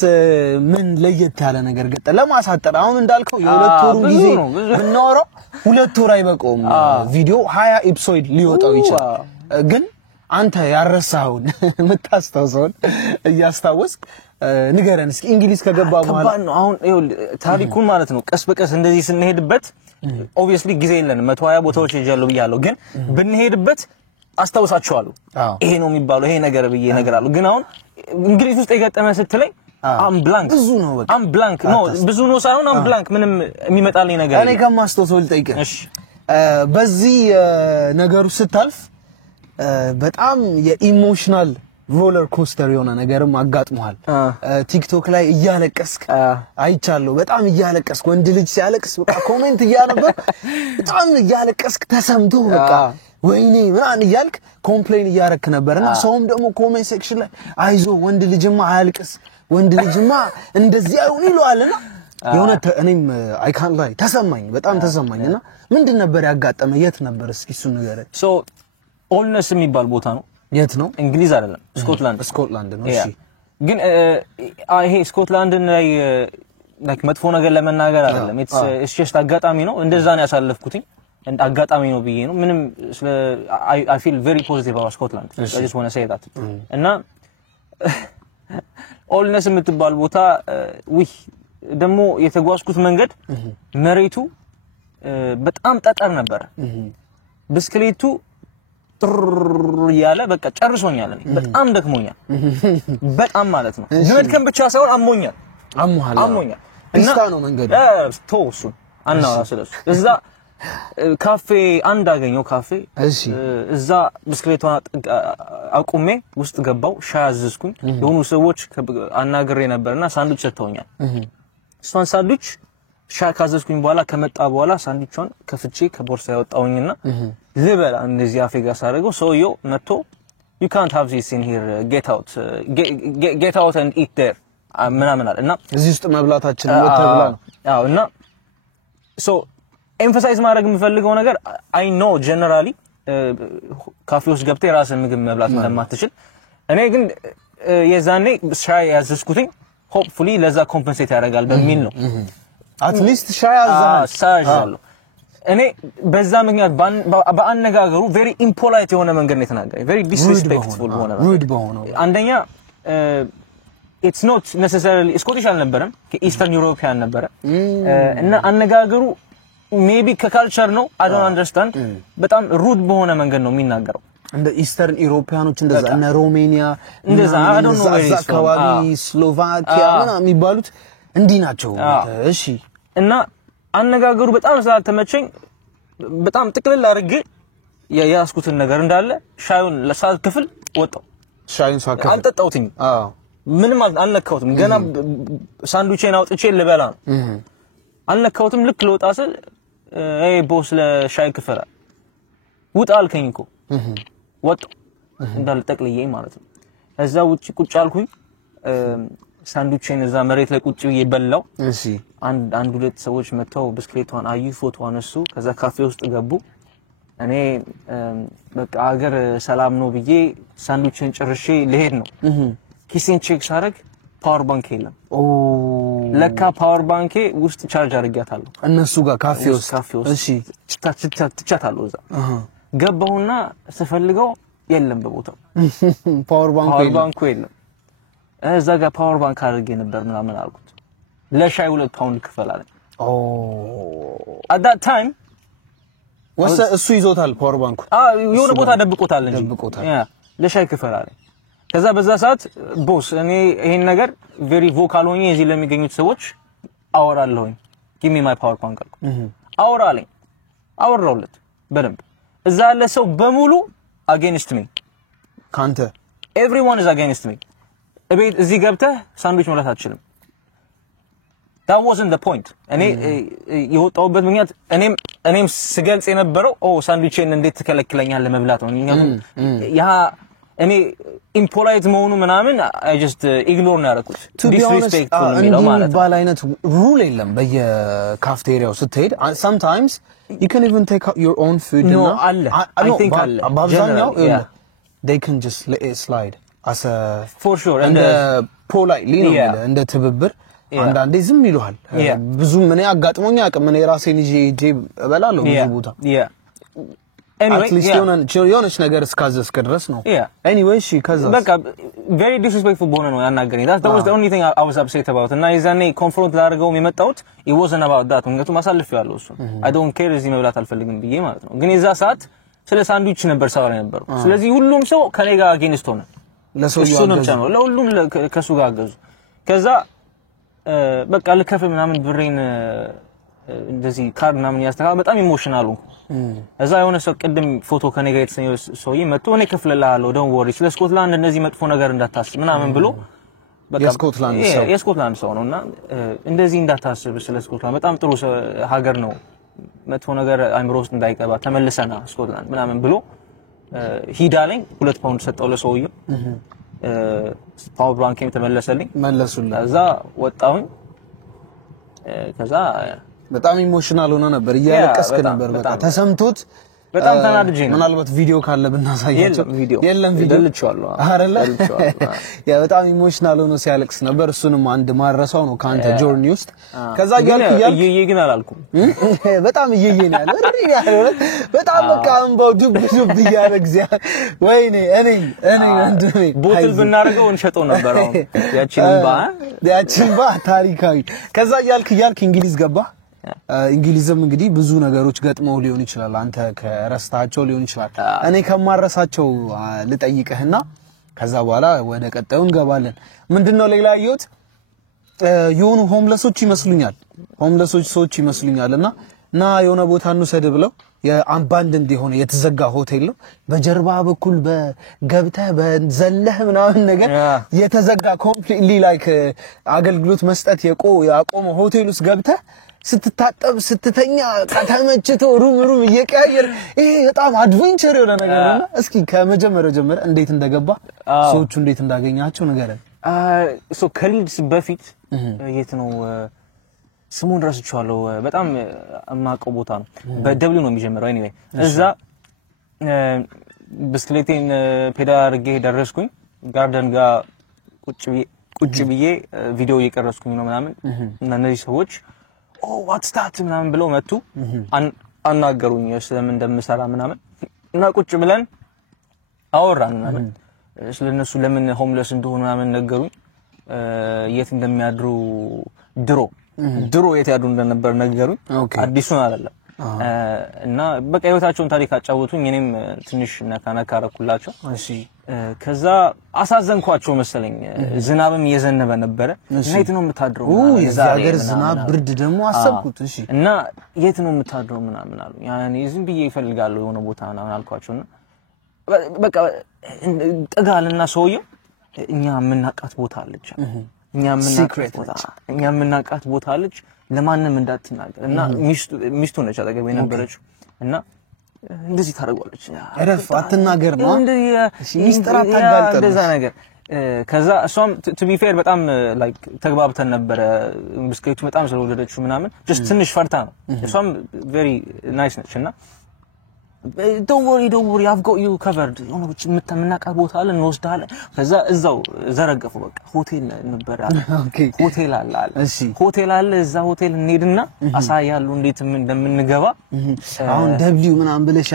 ምን ለየት ያለ ነገር ገጠ ለማሳጠር አሁን እንዳልከው የሁለት ወሩ ጊዜ ብናወራው ሁለት ወር አይበቃውም ቪዲዮ 20 ኤፒሶድ ሊወጣው ይችላል ግን አንተ ያረሳውን መታስተውሰውን እያስታወስክ ንገረን እስኪ እንግሊዝ ከገባ በኋላ አሁን ታሪኩን ማለት ነው ቀስ በቀስ እንደዚህ ስንሄድበት obviously ጊዜ የለንም 120 ቦታዎች ይጃለው ብያለሁ ግን ብንሄድበት አስተውሳቸዋለሁ ይሄ ነው የሚባለው ይሄ ነገር ብዬ ነገር አሉ ግን አሁን እንግሊዝ ውስጥ የገጠመ ስትለኝ አም ብላንክ ብዙ ነው በቃ አም ብላንክ ነው ብዙ ነው ሳይሆን አም ብላንክ ምንም የሚመጣልኝ ነገር እኔ ከማስተውሰው ልጠይቅህ እሺ በዚህ ነገሩ ስታልፍ በጣም የኢሞሽናል ሮለር ኮስተር የሆነ ነገርም አጋጥሟል ቲክቶክ ላይ እያለቀስክ አይቻለሁ በጣም እያለቀስክ ወንድ ልጅ ሲያለቅስ በቃ ኮሜንት እያነበብ በጣም እያለቀስክ ተሰምቶ በቃ ወይኔ ምናን ይያልክ ኮምፕሌን እያረክ ነበርና ሰውም ደግሞ ኮሜንት ሴክሽን ላይ አይዞ ወንድ ልጅማ አያልቅስ ወንድ ልጅማ እንደዚህ አይሁን ይሏልና የሆነ እኔም አይ ካንት ላይ ተሰማኝ በጣም ተሰማኝና ምንድን ነበር ያጋጠመ የት ነበር እስኪ እሱ ነገር ሶ ኦልነስ የሚባል ቦታ ነው የት ነው እንግሊዝ አይደለም ስኮትላንድ ነው እሺ ግን ይሄ ስኮትላንድን ላይ like መጥፎ ነገር ለመናገር አይደለም it's just አጋጣሚ ነው እንደዛ ነው ያሳለፍኩትኝ አጋጣሚ ነው ብዬ ነው ምንም I feel very positive about Scotland I just want to say that እና ኦልነስ የምትባል ቦታ ደሞ የተጓዝኩት መንገድ መሬቱ በጣም ጠጠር ነበር ብስክሌቱ ያለ በቃ ጨርሶኛል እኔ በጣም ደክሞኛል በጣም ማለት ነው መድከም ብቻ ሳይሆን አሞኛል ፒስታ ነው መንገዱ ተውሱ አናራ ስለሱ እዛ ካፌ አንድ አገኘው ካፌ እዛ ብስክሌቷን አቁሜ ውስጥ ገባው ሻይ አዘዝኩኝ የሆኑ ሰዎች አናግሬ ነበርና ሳንዱች ሰጥተውኛል እሷን ሳንዱች ሻይ ካዘዝኩኝ በኋላ ከመጣ በኋላ ሳንዱቿን ከፍቼ ከቦርሳ ያወጣውኝና ልበላ እንደዚህ አፌጋ ሳረገው ሰውየው መጥቶ you can't have this in here get out and eat there ምናምን አለና እዚህ ውስጥ መብላታችን ወተብላ አዎ እና so emphasize ማድረግ የምፈልገው ነገር I know generally ካፌ ውስጥ ገብተህ ራስን ምግብ መብላት እንደማትችል እኔ ግን የዛኔ ሻይ ያዘዝኩትኝ hopefully ለዛ ኮምፐንሴት ያደርጋል በሚል ነው at least ሻይ አዘዝኩ እኔ በዛ ምክንያት በአነጋገሩ very impolite የሆነ መንገድ ነው የተናገረው very disrespectful ሆነ rude በሆነው አንደኛ it's not necessarily Scottish አልነበረም ከኢስተርን ዩሮፒያን ነበረ እና አነጋገሩ maybe ከካልቸር ነው I don't understand በጣም rude በሆነ መንገድ ነው የሚናገረው እንደ ኢስተርን ዩሮፒያኖች እንደዛ እና ሮማኒያ እንደዛ I don't know where አካባቢ ስሎቫኪያ ምናምን የሚባሉት እንዲ ናቸው እሺ እና አነጋገሩ በጣም ስላልተመቸኝ በጣም ጥቅልል አድርጌ ያስኩትን ነገር እንዳለ ሻዩን ለሳት ክፍል ወጣው ሻዩን ሳከ አልጠጣውትኝ ምንም አልነካውትም ገና ሳንዱቼን አውጥቼ ልበላ ነው አልነካውትም ልክ ለወጣ ስል ቦስ ለሻይ ክፈላ ውጣ አልከኝ እኮ ወጣው እንዳለ ጠቅልዬ ማለት ነው እዛ ውጪ ቁጭ አልኩኝ ሳንዱቼን እዛ መሬት ላይ ቁጭ ብዬ በላው እሺ አንድ ሁለት ሰዎች መተው ብስክሌቷን አዩ ፎቶ አነሱ ከዛ ካፌ ውስጥ ገቡ እኔ በቃ አገር ሰላም ነው ብዬ ሳንዱቼን ጭርሼ ልሄድ ነው ኪሴን ቼክ ሳረግ ፓወር ባንክ የለም ለካ ፓወር ባንኬ ውስጥ ቻርጅ አድርጌያታለሁ እነሱ ጋር ካፌ ውስጥ እሺ ትቻታለሁ እዛ ገባውና ስፈልገው የለም በቦታው ፓወር ባንኩ የለም እዛ ጋር ፓወር ባንክ አድርጌ ነበር ምናምን አልኩት ለሻይ 2 ፓውንድ ክፈላለ at that time እሱ ይዞታል ፓወር ባንኩ የሆነ ቦታ ደብቆታል እንጂ ያ ለሻይ ክፈላለ ከዛ በዛ ሰዓት ቦስ እኔ ይሄን ነገር very vocal ሆኜ እዚህ ለሚገኙት ሰዎች አወራለሁኝ give me my power bank አወራለኝ አወራውለት በደንብ እዛ ያለ ሰው በሙሉ against me ካንተ everyone is against me እቤት እዚህ ገብተህ ሳንድዊች መብላት አትችልም that wasn't the point እኔ የወጣሁበት ምክንያት እኔም ስገልጽ የነበረው ሳንድዊችን እንዴት ተከለክለኛል ለመብላት ነው ያ እኔ ኢምፖላይት መሆኑ ምናምን I just ignore ነው ያደረኩት disrespectful ነው ማለት ነው ባል አይነት ሩል የለም በየካፍቴሪያው ስትሄድ sometimes you can even take out your own food no I think በአብዛኛው they can just let it slide as a for sure and politely ነው እንደ ትብብር አንዳንዴ ዝም ይሉሃል ብዙ ምን ያጋጥሞኛ አቅም ምን የራሴን ይዤ እበላለሁ ብዙ ቦታ anyway at least የሆነች ነገር እስካዘዝከ ድረስ ነው anyway she ካዘዝ በቃ very disrespectful በሆነ ነው ያናገረኝ that was the only thing I was upset about እና የዛኔ ኮንፍሮንት ላደርገው የመጣሁት it wasn't about that ምክንያቱም አሳልፌዋለሁ እሱ I don't care እዚህ መብላት አልፈልግም ብዬ ማለት ነው ግን የዛ ሰዓት ስለ ሳንድዊች ነበር ሳወራ ነበር ስለዚህ ሁሉም ሰው ከኔ ጋር አጌንስት ሆነ ለሰውየው ነው ለሁሉም ከሱ ጋር አገዙ ከዛ በቃ ልከፍ ምናምን ብሬን እንደዚህ ካርድ ምናምን ያስተካክል በጣም ኢሞሽናል ሆንኩ እዛ የሆነ ሰው ቅድም ፎቶ ከኔ ጋር የተሰኘው ሰውዬ መጥቶ እኔ ከፍለልሃለሁ don't worry ስለ ስኮትላንድ እንደዚህ መጥፎ ነገር እንዳታስብ ምናምን ብሎ በቃ የስኮትላንድ ሰው ነውና እንደዚህ እንዳታስብ ስለ ስኮትላንድ በጣም ጥሩ ሀገር ነው መጥፎ ነገር አይምሮ ውስጥ እንዳይገባ ተመልሰና ስኮትላንድ ምናምን ብሎ ሂዳለኝ 2 ፓውንድ ሰጠው ለሰውዬው ፓወር ባንክም ተመለሰልኝ መለሱልኝ ከዛ ወጣሁኝ ከዛ በጣም ኢሞሽናል ሆኖ ነበር እያለቀስክ ነበር በቃ ተሰምቶት በጣም ተናድጄ ነው ምናልባት ቪዲዮ ካለ ብናሳያቸው የለም ቪዲዮ ልልቻለሁ አይደለ ያ በጣም ኢሞሽናል ሆኖ ሲያለቅስ ነበር እሱንም አንድ ማረሳው ነው ካንተ ጆርኒ ውስጥ ከዛ እየየ ግን አላልኩም በጣም እየየ ነው ያለው በጣም በቃ እንባው ድብ ይያለ እግዚአብሔር ወይኔ እኔ ወንድሜ ቦትል ብናረገው እንሸጠው ነበር አሁን ያቺን ባ ታሪካዊ ከዛ እያልክ እንግሊዝ ገባ እንግሊዝም እንግዲህ ብዙ ነገሮች ገጥመው ሊሆን ይችላል አንተ ከረስታቸው ሊሆን ይችላል እኔ ከማረሳቸው ልጠይቅህና ከዛ በኋላ ወደ ቀጣዩ እንገባለን ምንድነው ሌላ ያዩት የሆኑ ሆምለሶች ይመስሉኛልና ና የሆነ ቦታ እንሰድ ብለው የአምባንድንድ የሆነ የተዘጋ ሆቴል ነው በጀርባ በኩል በገብተህ በዘለህ ምናምን ነገር የተዘጋ ኮምፕሊትሊ ላይክ አገልግሎት መስጠት ያቆመ ሆቴል ውስጥ ገብተህ ስትታጠብ ስትተኛ ከተመችቶ ሩም እየቀያየር ይሄ በጣም አድቬንቸር የሆነ ነገር ነውና እስኪ ከመጀመሪያው ጀምረ እንዴት እንደገባ ሰዎቹ እንዴት እንዳገኛቸው ንገረን ሶ ከሊድስ በፊት የት ነው ስሙን ረስቻለሁ በጣም አማቀው ቦታ ነው በደብሊው ነው የሚጀምረው anyway እዛ ብስክሌቴን ፔዳል አድርጌ ደረስኩኝ ጋርደን ጋር ቁጭ ብዬ ቪዲዮ እየቀረስኩኝ ነው ምናምን እና እነዚህ ሰዎች what's that ምናምን ብለው መጡ አናገሩኝ ስለምን እንደምሰራ ምናምን እና ቁጭ ብለን አወራን ምናምን ስለነሱ ለምን ሆምለስ እንደሆኑ ምናምን ነገሩኝ የት እንደሚያድሩ ድሮ የት ያዱ እንደነበር ነገሩኝ አዲሱን አይደለም እና በቃ ህይወታቸውን ታሪክ አጫወቱኝ እኔም ትንሽ ነካነካ አረኩላቸው እሺ ከዛ አሳዘንኳቸው መሰለኝ ዝናብም እየዘነበ ነበር የት ነው የምታድረው የዛገር ዝናብ ብርድ ደግሞ አሰብኩት እሺ እና የት ነው የምታድረው ምናምን አሉ ያኔ ዝም ብዬ ይፈልጋሉ የሆነ ቦታ ምናምን አልኳቸውና በቃ ጠጋልና ሰውየው እኛ የምናቃት ቦታ አለች እኛ የምናቃት ቦታ አለች ለማንም እንዳትናገር እና ሚስቱ ነች አጠገብ የነበረችው እና እንደዚህ ታደርጓለች አረፍ አትናገር ነው ሚስጥር አታጋልጥ እንደዛ ነገር ከዛ እሷም to be fair በጣም ላይክ ተግባብተን ነበር ብስክሌቱ በጣም ስለወደደችው ምናምን just ትንሽ ፈርታ ነው እሷም very nice ነች እና don't worry I've got you covered የሆነ የምናቃት ቦታ አለ እንወስዳለን ከዛ እዛው ዘረገፉ በቃ ሆቴል ነበር ሆቴል አለ እሺ ሆቴል አለ እዛ ሆቴል እንሄድና አሳያሉ እንዴት እንደምንገባ አሁን ደብሊው ምናምን ብለሽ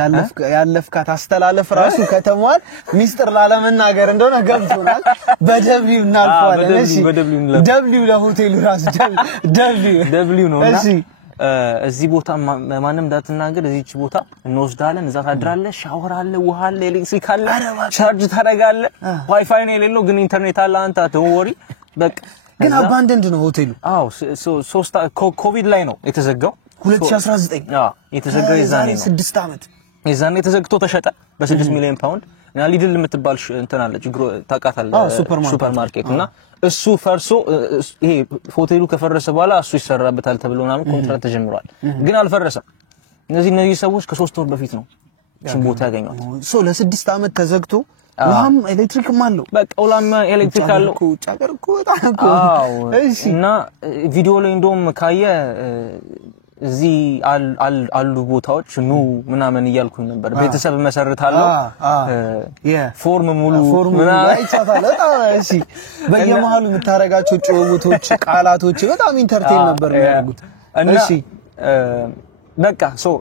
ያለፍካት አስተላለፍ ራሱ ከተማዋል ሚስጥር ላለመናገር እንደሆነ ገብቶናል በደብሊው እናልፋለን እሺ ደብሊው ለሆቴሉ ራሱ ደብሊው ነው እሺ እዚህ ቦታ ማንም እንዳትናገር እዚህች ቦታ እንወስዳለን እዛ ታድራለህ ሻወር አለ ውሃ አለ ኤሌክትሪክ አለ ቻርጅ ታደርጋለህ ዋይፋይ ነው የሌለው ግን ኢንተርኔት አለ አንተ don't worry በቃ ግን አባንደንድ ነው ሆቴሉ አዎ ኮቪድ ላይ ነው የተዘጋው 2019 የተዘጋው የዛኔ ነው 6 አመት የዛኔ ተዘግቶ ተሸጠ በ6 ሚሊዮን ፓውንድ እና ሊድል የምትባል እንትን አለች ታቃታለህ ሱፐርማርኬት እና እሱ ፈርሶ ይሄ ሆቴሉ ከፈረሰ በኋላ እሱ ይሰራበታል ተብሎናም ኮንትራክት ተጀምሯል ግን አልፈረሰም እነዚህ ሰዎች ከ3 ወር በፊት ነው ሽን ቦታ ያገኙት ሶ ለ6 አመት ተዘግቶ ውሃም ኤሌክትሪክም አለው በቃ ውላማ ኤሌክትሪክ አለው ጫገርኩ በጣም እሺ እና ቪዲዮ ላይ እንደውም ካየ እዚህ አሉ ቦታዎች ኑ ምናምን እያልኩኝ ነበር ቤተሰብ መሰረታለሁ ፎርም ሙሉ ምናምን አይቻታለሁ እሺ በየመሃሉ የምታረጋቸው ጭውውቶች ቃላቶች በጣም ኢንተርቴይን ነበር የሚያደርጉት እሺ በቃ ሶ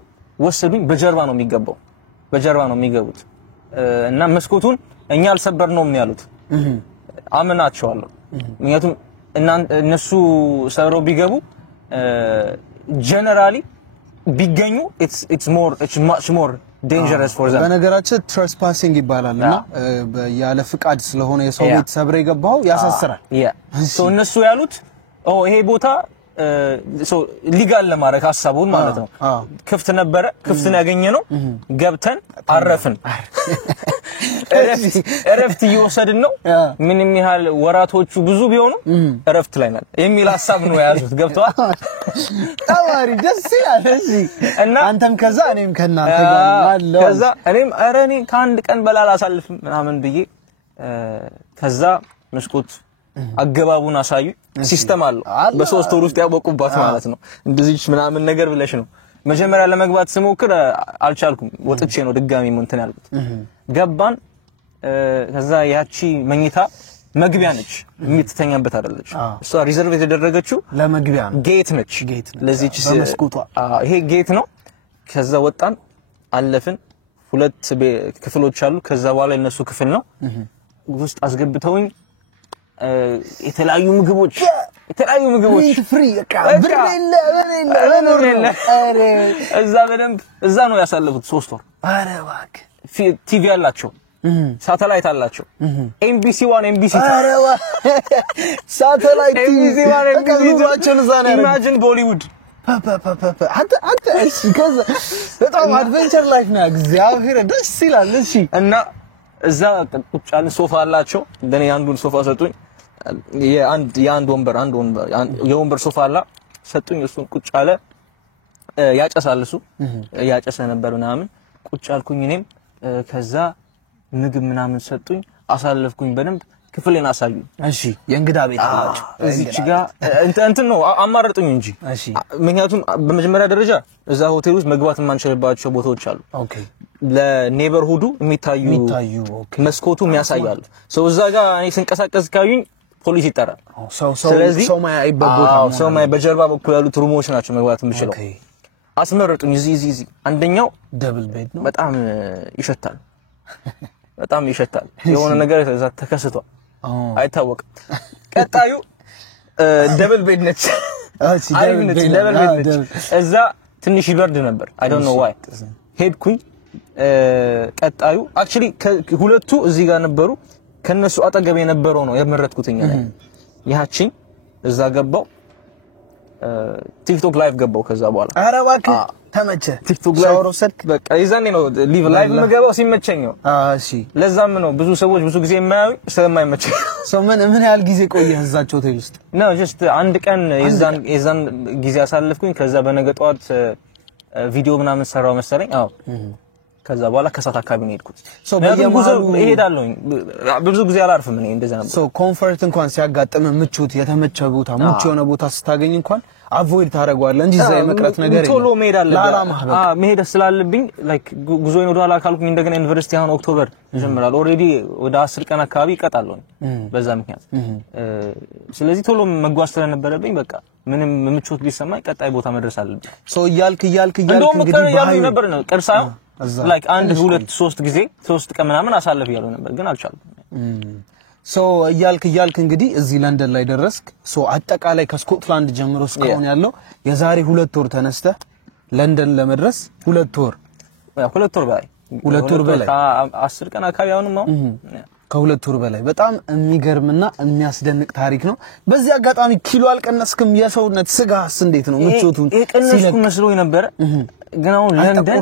ወሰዱኝ በጀርባ ነው የሚገቡት እና መስኮቱን እኛ አልሰበርነውም ያሉት አመናቸዋለሁ ምክንያቱም እነሱ ሰብረው ቢገቡ generally ቢገኙ it's much more dangerous for them በነገራችን trespassing ይባላልና ያለ ፍቃድ ስለሆነ የሰው ቤት ሰብረ የገባው ያሳስራል so እነሱ ያሉት ይሄ ቦታ so ሊጋል ለማድረግ ሐሳቡን ማለት ነው ክፍት ነበረ ክፍትን ያገኘነው ገብተን አረፍን እረፍት እየወሰድን ነው ምንም ያህል ወራቶቹ ብዙ ቢሆኑ እረፍት ላይ ነን የሚል ሐሳብ ነው ያዙት ገብቷል ታዋሪ ደስ ይላል እሺ እና አንተም ከዛ እኔም ከናንተ ጋር አለው ከዛ እኔም አረኔ ከአንድ ቀን በላል አሳልፍም ምናምን ብዬ ከዛ መስኮት አገባቡን አሳዩ ሲስተም አለው በ3 ወር ውስጥ ያወቁባት ማለት ነው እንደዚህ ምናምን ነገር ብለሽ ነው መጀመሪያ ለመግባት ስሞክር አልቻልኩም ወጥቼ ነው ድጋሚ እንትን ያልኩት ገባን ከዛ ያቺ መኝታ መግቢያ ነች የምትተኛበት አይደለች እሷ ሪዘርቭ የተደረገችው ለመግቢያ ነው ጌት ነች ለዚህች በመስኮቷ ይሄ ጌት ነው ከዛ ወጣን አለፍን 2 ክፍሎች አሉ ከዛ በኋላ የነሱ ክፍል ነው ውስጥ አስገብተውኝ የተለያዩ ምግቦች ፍሪ በቃ ብሬለ አሬ እዛ በደንብ እዛ ነው ያሳለፉት 3 ወር አረ እባክህ ቲቪ አላቸው ሳተላይት አላቸው ኤምቢሲ 1 ኤምቢሲ 2 አረ ሳተላይት ኤምቢሲ 1 ኤምቢሲ 2 ኢማጂን ቦሊውድ አንተ እሺ ከዛ በጣም አድቬንቸር ላይፍ ነው እግዚአብሔር ደስ ይላል እሺ እና እዛ ቁጭ ያለ ሶፋ አላቸው እንደኔ አንዱን ሶፋ ሰጡኝ የአንድ ወንበር የወንበር ሶፋ አላ ሰጡኝ እሱን ቁጭ አለ ያጨሳልሱ ያጨሰ ነበር ምናምን ቁጭ አልኩኝ እኔም ከዛ ምግብ ምናምን ሰጡኝ አሳለፍኩኝ በደንብ ክፍሌን አሳዩኝ እሺ የእንግዳ ቤት አላችሁ እዚች ጋር እንትን ነው አማረጡኝ እንጂ እሺ ምክንያቱም በመጀመሪያ ደረጃ እዛ ሆቴል ውስጥ መግባት የማንችልባቸው ቦታዎች አሉ ኦኬ ለኔበርሁዱ የሚታዩ መስኮቱ የሚያሳያሉ ሰው እዛ ጋር እኔ ስንቀሳቀስ ካዩኝ ፖሊስ ይጠራል ሰው ማይ በጀርባ በኩል ያሉት ሩሞች ናቸው መግባት የምችለው አስመረጡኝ እዚህ አንደኛው ደብል ቤድ ነው በጣም ይሸታል የሆነ ነገር ተከስቷል አይታወቅም ቀጣዩ ደብል ቤድ ነች ደብል ቤድ ነች እዛ ትንሽ ይበርድ ነበር I don't know why ሄድኩኝ ቀጣዩ actually ሁለቱ እዚህ ጋር ነበሩ ከነሱ አጠገብ የነበረው ነው የመረጥኩትኛ ያቺን እዛ ገባው ቲክቶክ ላይቭ ገባው ከዛ በኋላ አረ እባክህ ተመቸ ቲክቶክ ላይቭ ወሰድክ በቃ ይዛኔ ነው ላይቭ መገባው ሲመቸኝ ነው እሺ ለዛም ነው ብዙ ሰዎች ብዙ ጊዜ የማያዩ ስለማይመቸኝ ምን ያህል ጊዜ ቆየህ እዛቸው ሆቴል ውስጥ ነው just አንድ ቀን የዛን ጊዜ አሳልፍኩኝ ከዛ በነገ ጠዋት ቪዲዮ ምናምን ሰራው መሰለኝ ከዛ በኋላ ከሳት አካባቢ ነው ሄድኩት በየመሃሉ እሄዳለሁ ብዙ ጊዜ አላርፍም እኔ እንደዛ ነበር ኮምፎርት እንኳን ሲያጋጥም ምቹት የተመቸ ቦታ ምቹ የሆነ ቦታ ስታገኝ እንኳን አቮይድ ታረጋዋለህ እንጂ እዛ የመቅረት ነገር የለም ቶሎ መሄድ አለብኝ መሄድ ስላለብኝ ላይክ ጉዞዬን ወደ ኋላ ካልኩኝ እንደገና ዩኒቨርሲቲ አሁን ኦክቶበር ጀምራል ኦሬዲ ወደ 10 ቀን አካባቢ ይቀጣለሁ በዛ ምክንያት ስለዚህ ቶሎ መጓዝ ስለነበረብኝ በቃ ምንም ምቾት ቢሰማኝ ቀጣይ ቦታ መድረስ አለብኝ እያልክ እንግዲህ ባይ ነበር ነው ቅርሳ ላይክ 1 2 3 ጊዜ 3 ቀን ምናምን አሳልፍ ያለው ነበር ግን አልቻልኩም እያልክ እንግዲህ እዚህ ለንደን ላይ ደረስክ አጠቃላይ ከስኮትላንድ ጀምሮ እስካሁን ያለው የዛሬ 2 ወር ተነስተ ለንደን ለመድረስ 2 ወር 2 ወር በላይ 10 ቀን አካባቢ አሁንም ከ2 ወር በላይ በጣም የሚገርምና የሚያስደንቅ ታሪክ ነው በዚህ አጋጣሚ ኪሎ አልቀነስክም የሰውነት ስጋስ እንዴት ነው ምቾቱን ሲለቅ መስሎኝ ነበር ግን አሁን ለንደን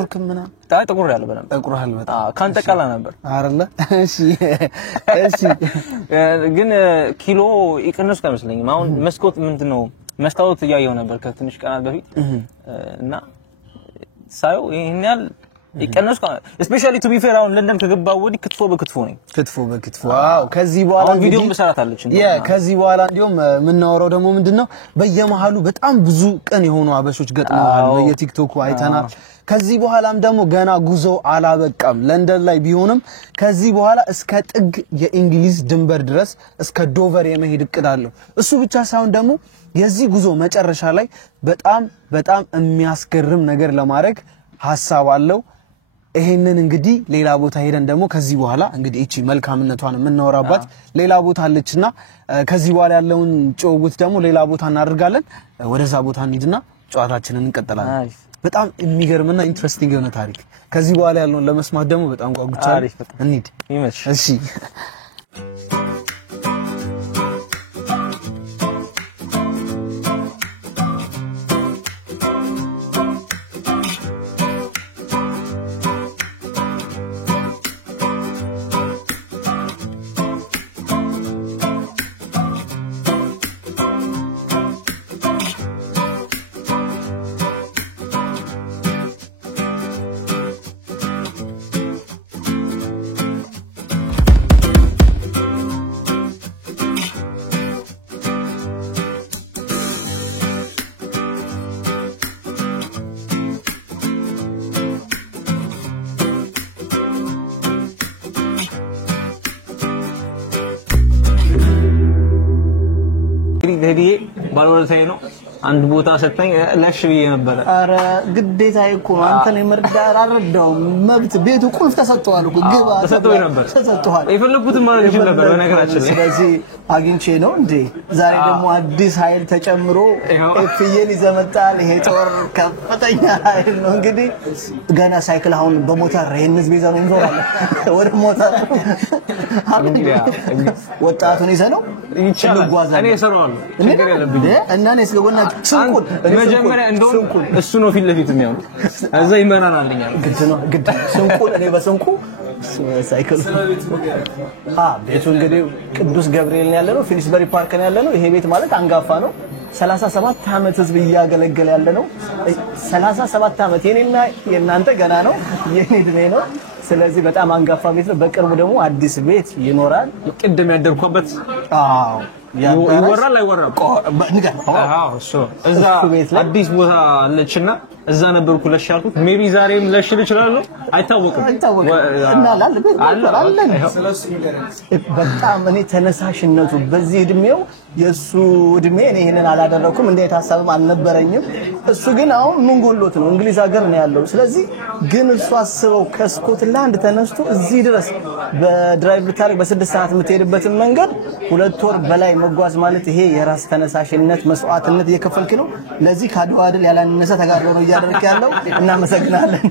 ጥቁር ያለ በነበር ጥቁርሃል በጣም ካንተ ቀላ ነበር አይደለ እሺ ግን ኪሎ ይቀነስኩ አይመስለኝም አሁን መስኮት ምንድነው መስታወት ያያየው ነበር ከትንሽ ቀናት በፊት እና ሳይው ይሄን ያህል ይቀነስ especially to be fair አሁን ለንደን ከገባው ወዲህ ክትፎ በክትፎ ነው ዋው ከዚህ በኋላ ቪዲዮ መስራታለች ከዚህ በኋላ እንዲሁም ምናወራው ደግሞ ምንድነው በየመሃሉ በጣም ብዙ ቀን የሆኑ አበሾች ገጥመዋል በየቲክቶኩ አይተናል ከዚህ በኋላም ደግሞ ገና ጉዞ አላበቃም ለንደን ላይ ቢሆንም ከዚህ በኋላ እስከ ጥግ የእንግሊዝ ድንበር ድረስ እስከ ዶቨር የመሄድ እቅድ አለው እሱ ብቻ ሳይሆን ደግሞ የዚህ ጉዞ መጨረሻ ላይ በጣም የሚያስገርም ነገር ለማድረግ ሐሳብ አለው ይሄንን እንግዲህ ሌላ ቦታ ሄደን ደግሞ ከዚህ በኋላ እንግዲህ እቺ መልካምነቷን የምናወራባት ሌላ ቦታ አለችና ከዚህ በኋላ ያለውን ጨውውት ደግሞ ሌላ ቦታ እናደርጋለን ወደዛ ቦታ እንሂድና ጨዋታችንን እንቀጥላለን በጣም የሚገርምና ኢንትረስቲንግ የሆነ ታሪክ ከዚህ በኋላ ያለውን ለመስማት ደግሞ በጣም ጓጉቻለሁ እንሂድ እሺ ሄዲዬ ባለወለታዬ ነው አንድ ቦታ ሰጠኝ ለሽ ብዬ ነበር አረ ግዴታዬ እኮ አንተን የመርዳር አረዳው መብት ቤቱ ቁልፍ ተሰጥቷል እኮ ግባ ተሰጥቷል የፈለኩት ማድረግ ይችላል ነበር በነገራችን ላይ ስለዚህ አግኝቼ ነው እንዴ ዛሬ ደግሞ አዲስ ኃይል ተጨምሮ ኤፍዬን ይዘመጣል ይሄ ጦር ከፍተኛ ኃይል ነው እንግዲህ ገና ሳይክል አሁን በሞተር ረህንዝ ቤዛ ነው እንዞራለን ወደ ሞተር ወጣቱን ይዘነው ይቻላል እኔ ሰራዋለሁ ነገር ያለብኝ እና እኔ ስለወና ስንቁል መጀመሪያ እንደውም እሱ ነው ፊት ለፊት የሚያው እዛ ይመራናልኛል ግድ ስንቁል እኔ በስንቁ ሳይክል ቤቱ እንግዲህ ቅዱስ ገብርኤል ነው ያለነው ፊኒስበሪ ፓርክ ነው ያለነው ይሄ ቤት ማለት አንጋፋ ነው 37 አመት ህዝብ ያገለገለ ያለነው 37 አመት የኔና የናንተ ገና ነው የኔ እድሜ ነው ስለዚህ በጣም አንጋፋ ቤት ነው በቅርቡ ደግሞ አዲስ ቤት ይኖራል ቅድም ያደርኩበት ይወራል አይወራም ንገር እዛ አዲስ ቦታ አለችና እዛ ነበርኩ ለሻልኩት ሜቢ ዛሬም ለሽል ይችላል አይታወቅም እና አለ በጣም እኔ ተነሳሽነቱ በዚህ እድሜው የሱ እድሜ እኔ ይሄንን አላደረኩም እንዴት ሐሳብም አልነበረኝም እሱ ግን አሁን ምን ጎሎት ነው እንግሊዝ ሀገር ነው ያለው ስለዚህ ግን እሱ አስበው ከስኮትላንድ ተነስቶ እዚህ ድረስ በድራይቭ ብታረግ በ6 ሰዓት የምትሄድበት መንገድ 2 ወር በላይ መጓዝ ማለት ይሄ የራስ ተነሳሽነት መስዋዕትነት እየከፈልክ ነው ለዚህ ካድዋ ድል ያላነሰ ተጋድሎ ነው እያደረክ ያለው እናመሰግናለን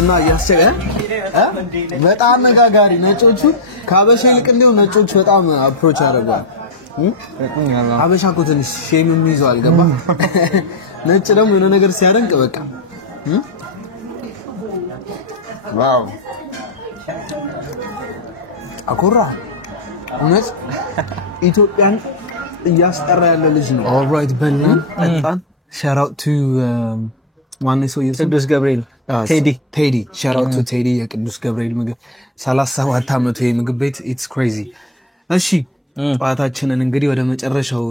እና ያሰገ በጣም ነጋጋሪ ነጮቹ ካበሻ ይልቅ እንደው ነጮቹ በጣም አፕሮች ያደርጋሉ አበሻ እኮ ትንሽ ሼም የሚይዘው ገባ ነጭ ደግሞ የሆነ ነገር ሲያደንቅ በቃ ዋው አኮራ እውነት ኢትዮጵያን እያስጠራ ያለ ልጅ ነው ኦልራይት በላን ጠጣን shout out to ዋናው ሰው ቅዱስ ገብርኤል ቴዲ shout out to ቴዲ የቅዱስ ገብርኤል ምግብ 37 አመቱ የምግብ ቤት it's crazy እሺ ጨዋታችንን እንግዲህ ወደ መጨረሻው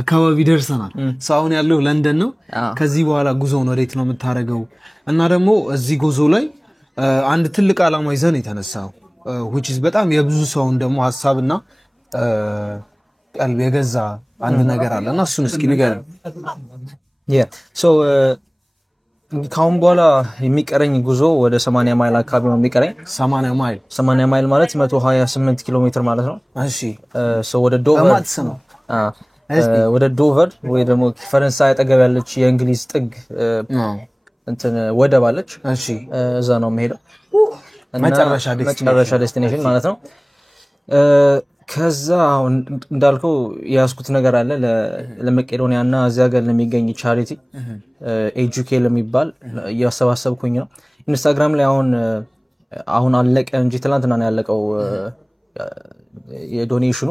አካባቢ ደርሰናል ሳውን ያለው ለንደን ነው ከዚህ በኋላ ጉዞውን ወዴት ነው የምታረገው እና ደግሞ እዚህ ጉዞ ላይ አንድ ትልቅ አላማ ይዘን የተነሳው which is በጣም የብዙ ሰውን ደግሞ ሐሳብና ቀልብ የገዛ አንድ ነገር አለና እሱን እስኪ ንገረን so ካሁን በኋላ የሚቀረኝ ጉዞ ወደ 80 ማይል አካባቢ ነው የሚቀረኝ 80 ማይል ማለት 128 ኪሎ ሜትር ማለት ነው እሺ so ወደ ዶቨር ወይ ደግሞ ፈረንሳይ አጠገብ ያለች የእንግሊዝ ጥግ እንትን ወደብ አለች እሺ እዛ ነው የምሄደው መጨረሻ ዴስቲኔሽን ማለት ነው ከዛ አሁን እንዳልከው ያስኩት ነገር አለ ለመቄዶኒያና እዚያ ጋር ለሚገኝ ቻሪቲ ኤጁኬ ለሚባል ያሰባሰብኩኝ ነው ኢንስታግራም ላይ አሁን አለቀ እንጂ ትላንትና ነው ያለቀው የዶኔሽኑ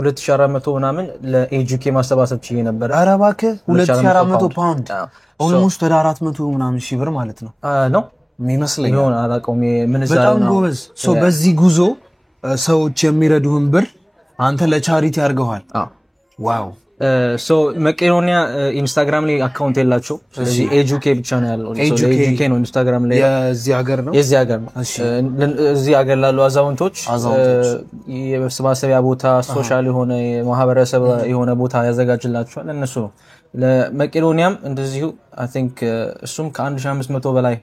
2400 ምናምን ለኤጁኬ ማሰባሰብ ችዬ ነበር ኧረ እባክህ 2400 ፓውንድ ኦልሞስት ወደ 400 ምናምን ሺህ ብር ማለት ነው ነው የሚመስለኝ ነው አላውቀውም ምን እዛ በጣም ጎበዝ ሶ በዚህ ጉዞ ሰዎች የሚረዱህን ብር አንተ ለቻሪቲ አድርገዋል ዋው ሶ መቄዶኒያ ኢንስታግራም ላይ አካውንት የላቸው ስለዚህ ኤጁኬ ብቻ ነው ያለው ኤጁኬ ነው ኢንስታግራም ላይ የዚህ ሀገር ነው እዚህ ሀገር ላሉ አዛውንቶች የመሰባሰቢያ ቦታ ሶሻል የሆነ ማህበረሰብ የሆነ ቦታ ያዘጋጅላቸዋል እነሱ ነው ለመቄዶኒያም እንደዚሁ አይ ቲንክ እሱም ከ1500 በላይ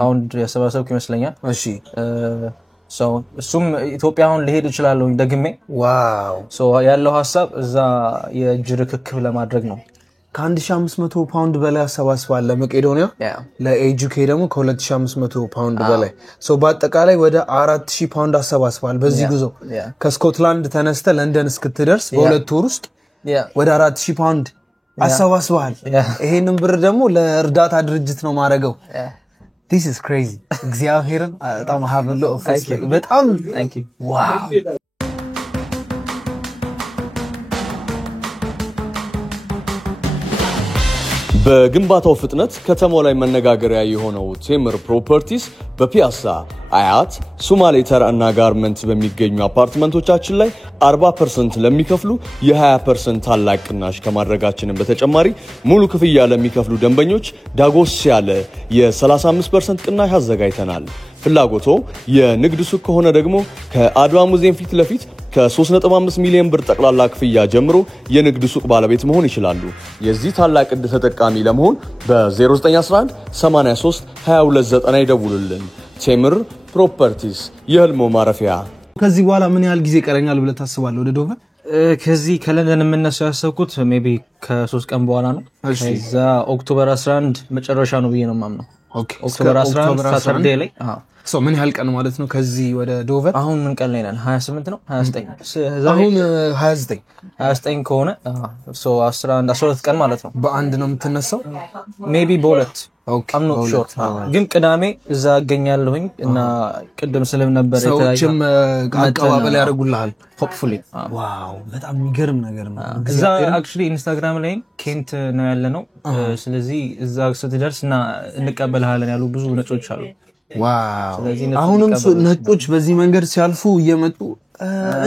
ፓውንድ ያሰባሰብኩ ይመስለኛል እሺ ሶ እሱም ኢትዮጵያውን ሊሄድ ይችላል ደግሜ ዋው ሶ ያለው ሐሳብ እዛ የጅርክክብ ለማድረግ ነው ከ1500 ፓውንድ በላይ አሰባስባል ለመቄዶኒያ ለኤጁኬ ደግሞ ከ2500 ፓውንድ በላይ ሶ በአጠቃላይ ወደ 4000 ፓውንድ አሰባስባል በዚህ ጉዞ ከስኮትላንድ ተነስተ ለንደን እስክትደርስ በሁለት ወር ውስጥ ወደ 4000 ፓውንድ አሰባስባል ይሄንን ብር ደግሞ ለእርዳታ ድርጅት ነው ማረገው This is crazy. እግዚአብሔርን በጣም have a lot of respect. በጣም thank you. Wow. በግንባታው ፍጥነት ከተማው ላይ መነጋገሪያ የሆነው ቴምር ፕሮፐርቲስ በፒያሳ አያት ሱማሌ ተር እና ጋርመንት በሚገኙ አፓርትመንቶቻችን ላይ 40% ለሚከፍሉ የ20% ታላቅ ቅናሽ ከማድረጋችን በተጨማሪ ሙሉ ክፍያ ለሚከፍሉ ደንበኞች ዳጎስ ያለ የ35% ቅናሽ አዘጋጅተናል። ፍላጎቶ የንግድ ሱቅ ከሆነ ደግሞ ከአድዋ ሙዚየም ፊት ለፊት ከ3.5 ሚሊዮን ብር ጠቅላላ ክፍያ ጀምሮ የንግድ ሱቅ ባለቤት መሆን ይችላሉ። የዚህ ታላቅ ዕድል ተጠቃሚ ለመሆን በ0911 83 2290 ይደውሉልን። ቴምር ፕሮፐርቲስ የህልሞ ማረፊያ። ከዚህ በኋላ ምን ያህል ጊዜ ቀረኛል ብለ ታስባለህ ወደ ዶቨር? ከዚህ ከለንደን የምነሳው ያሰብኩት ሜቢ ከ3 ቀን በኋላ ነው። እዛ ኦክቶበር 11 መጨረሻ ነው ብዬ ነው ማምነው። ኦኬ ኦክቶበር 11 ሳተርዴ ላይ ምን ያህል ቀን ማለት ነው ከዚህ ወደ ዶቨር? አሁን ምን ቀን ላይ ነን? 28 ነው 29 አሁን 29 ከሆነ ሶ 12 ቀን ማለት ነው። በአንድ ነው የምትነሳው? ሜቢ በሁለት I'm not sure ግን ቅዳሜ እዛ አገኛለሁኝ እና ቅድም ስለም ነበር ሰዎችም አቀባበል ያደርጉልሃል hopefully ዋው በጣም የሚገርም ነገር ነው። እዛ actually ኢንስታግራም ላይ ኬንት ነው ያለነው ስለዚህ እዛ ስትደርስና እንቀበልሃለን ያሉ ብዙ ነጮች አሉ። ዋው አሁንም ነጮች በዚህ መንገድ ሲያልፉ እየመጡ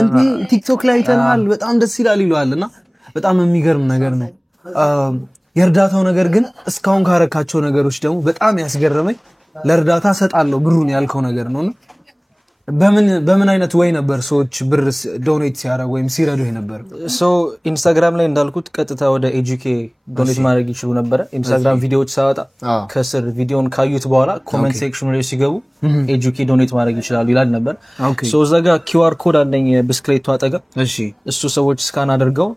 እንዴ ቲክቶክ ላይ አይተናል በጣም ደስ ይላል ይሏልና በጣም የሚገርም ነገር ነው። የእርዳታው ነገር ግን እስካሁን ካረካቸው ነገሮች ደግሞ በጣም ያስገረመኝ ለእርዳታ ሰጣለው ብሩን ያልከው ነገር ነውና በምን አይነት ወይ ነበር ሰዎች ብር ዶኔት ሲያደርጉ ወይም ሲረዱ ነበር? ሶ ኢንስታግራም ላይ እንዳልኩት ቀጥታ ወደ ኤጁኬ ዶኔት ማድረግ ይችላሉ ነበር። ኢንስታግራም ቪዲዮዎች ሳወጣ ከስር ቪዲዮን ካዩት በኋላ ኮሜንት ሴክሽን ላይ ሲገቡ ኤጁኬ ዶኔት ማድረግ ይችላሉ ይላል ነበር። ሶ እዛ ጋር QR ኮድ አለኝ ብስክሌቱ አጠገብ እሱ ሰዎች ስካን አድርገው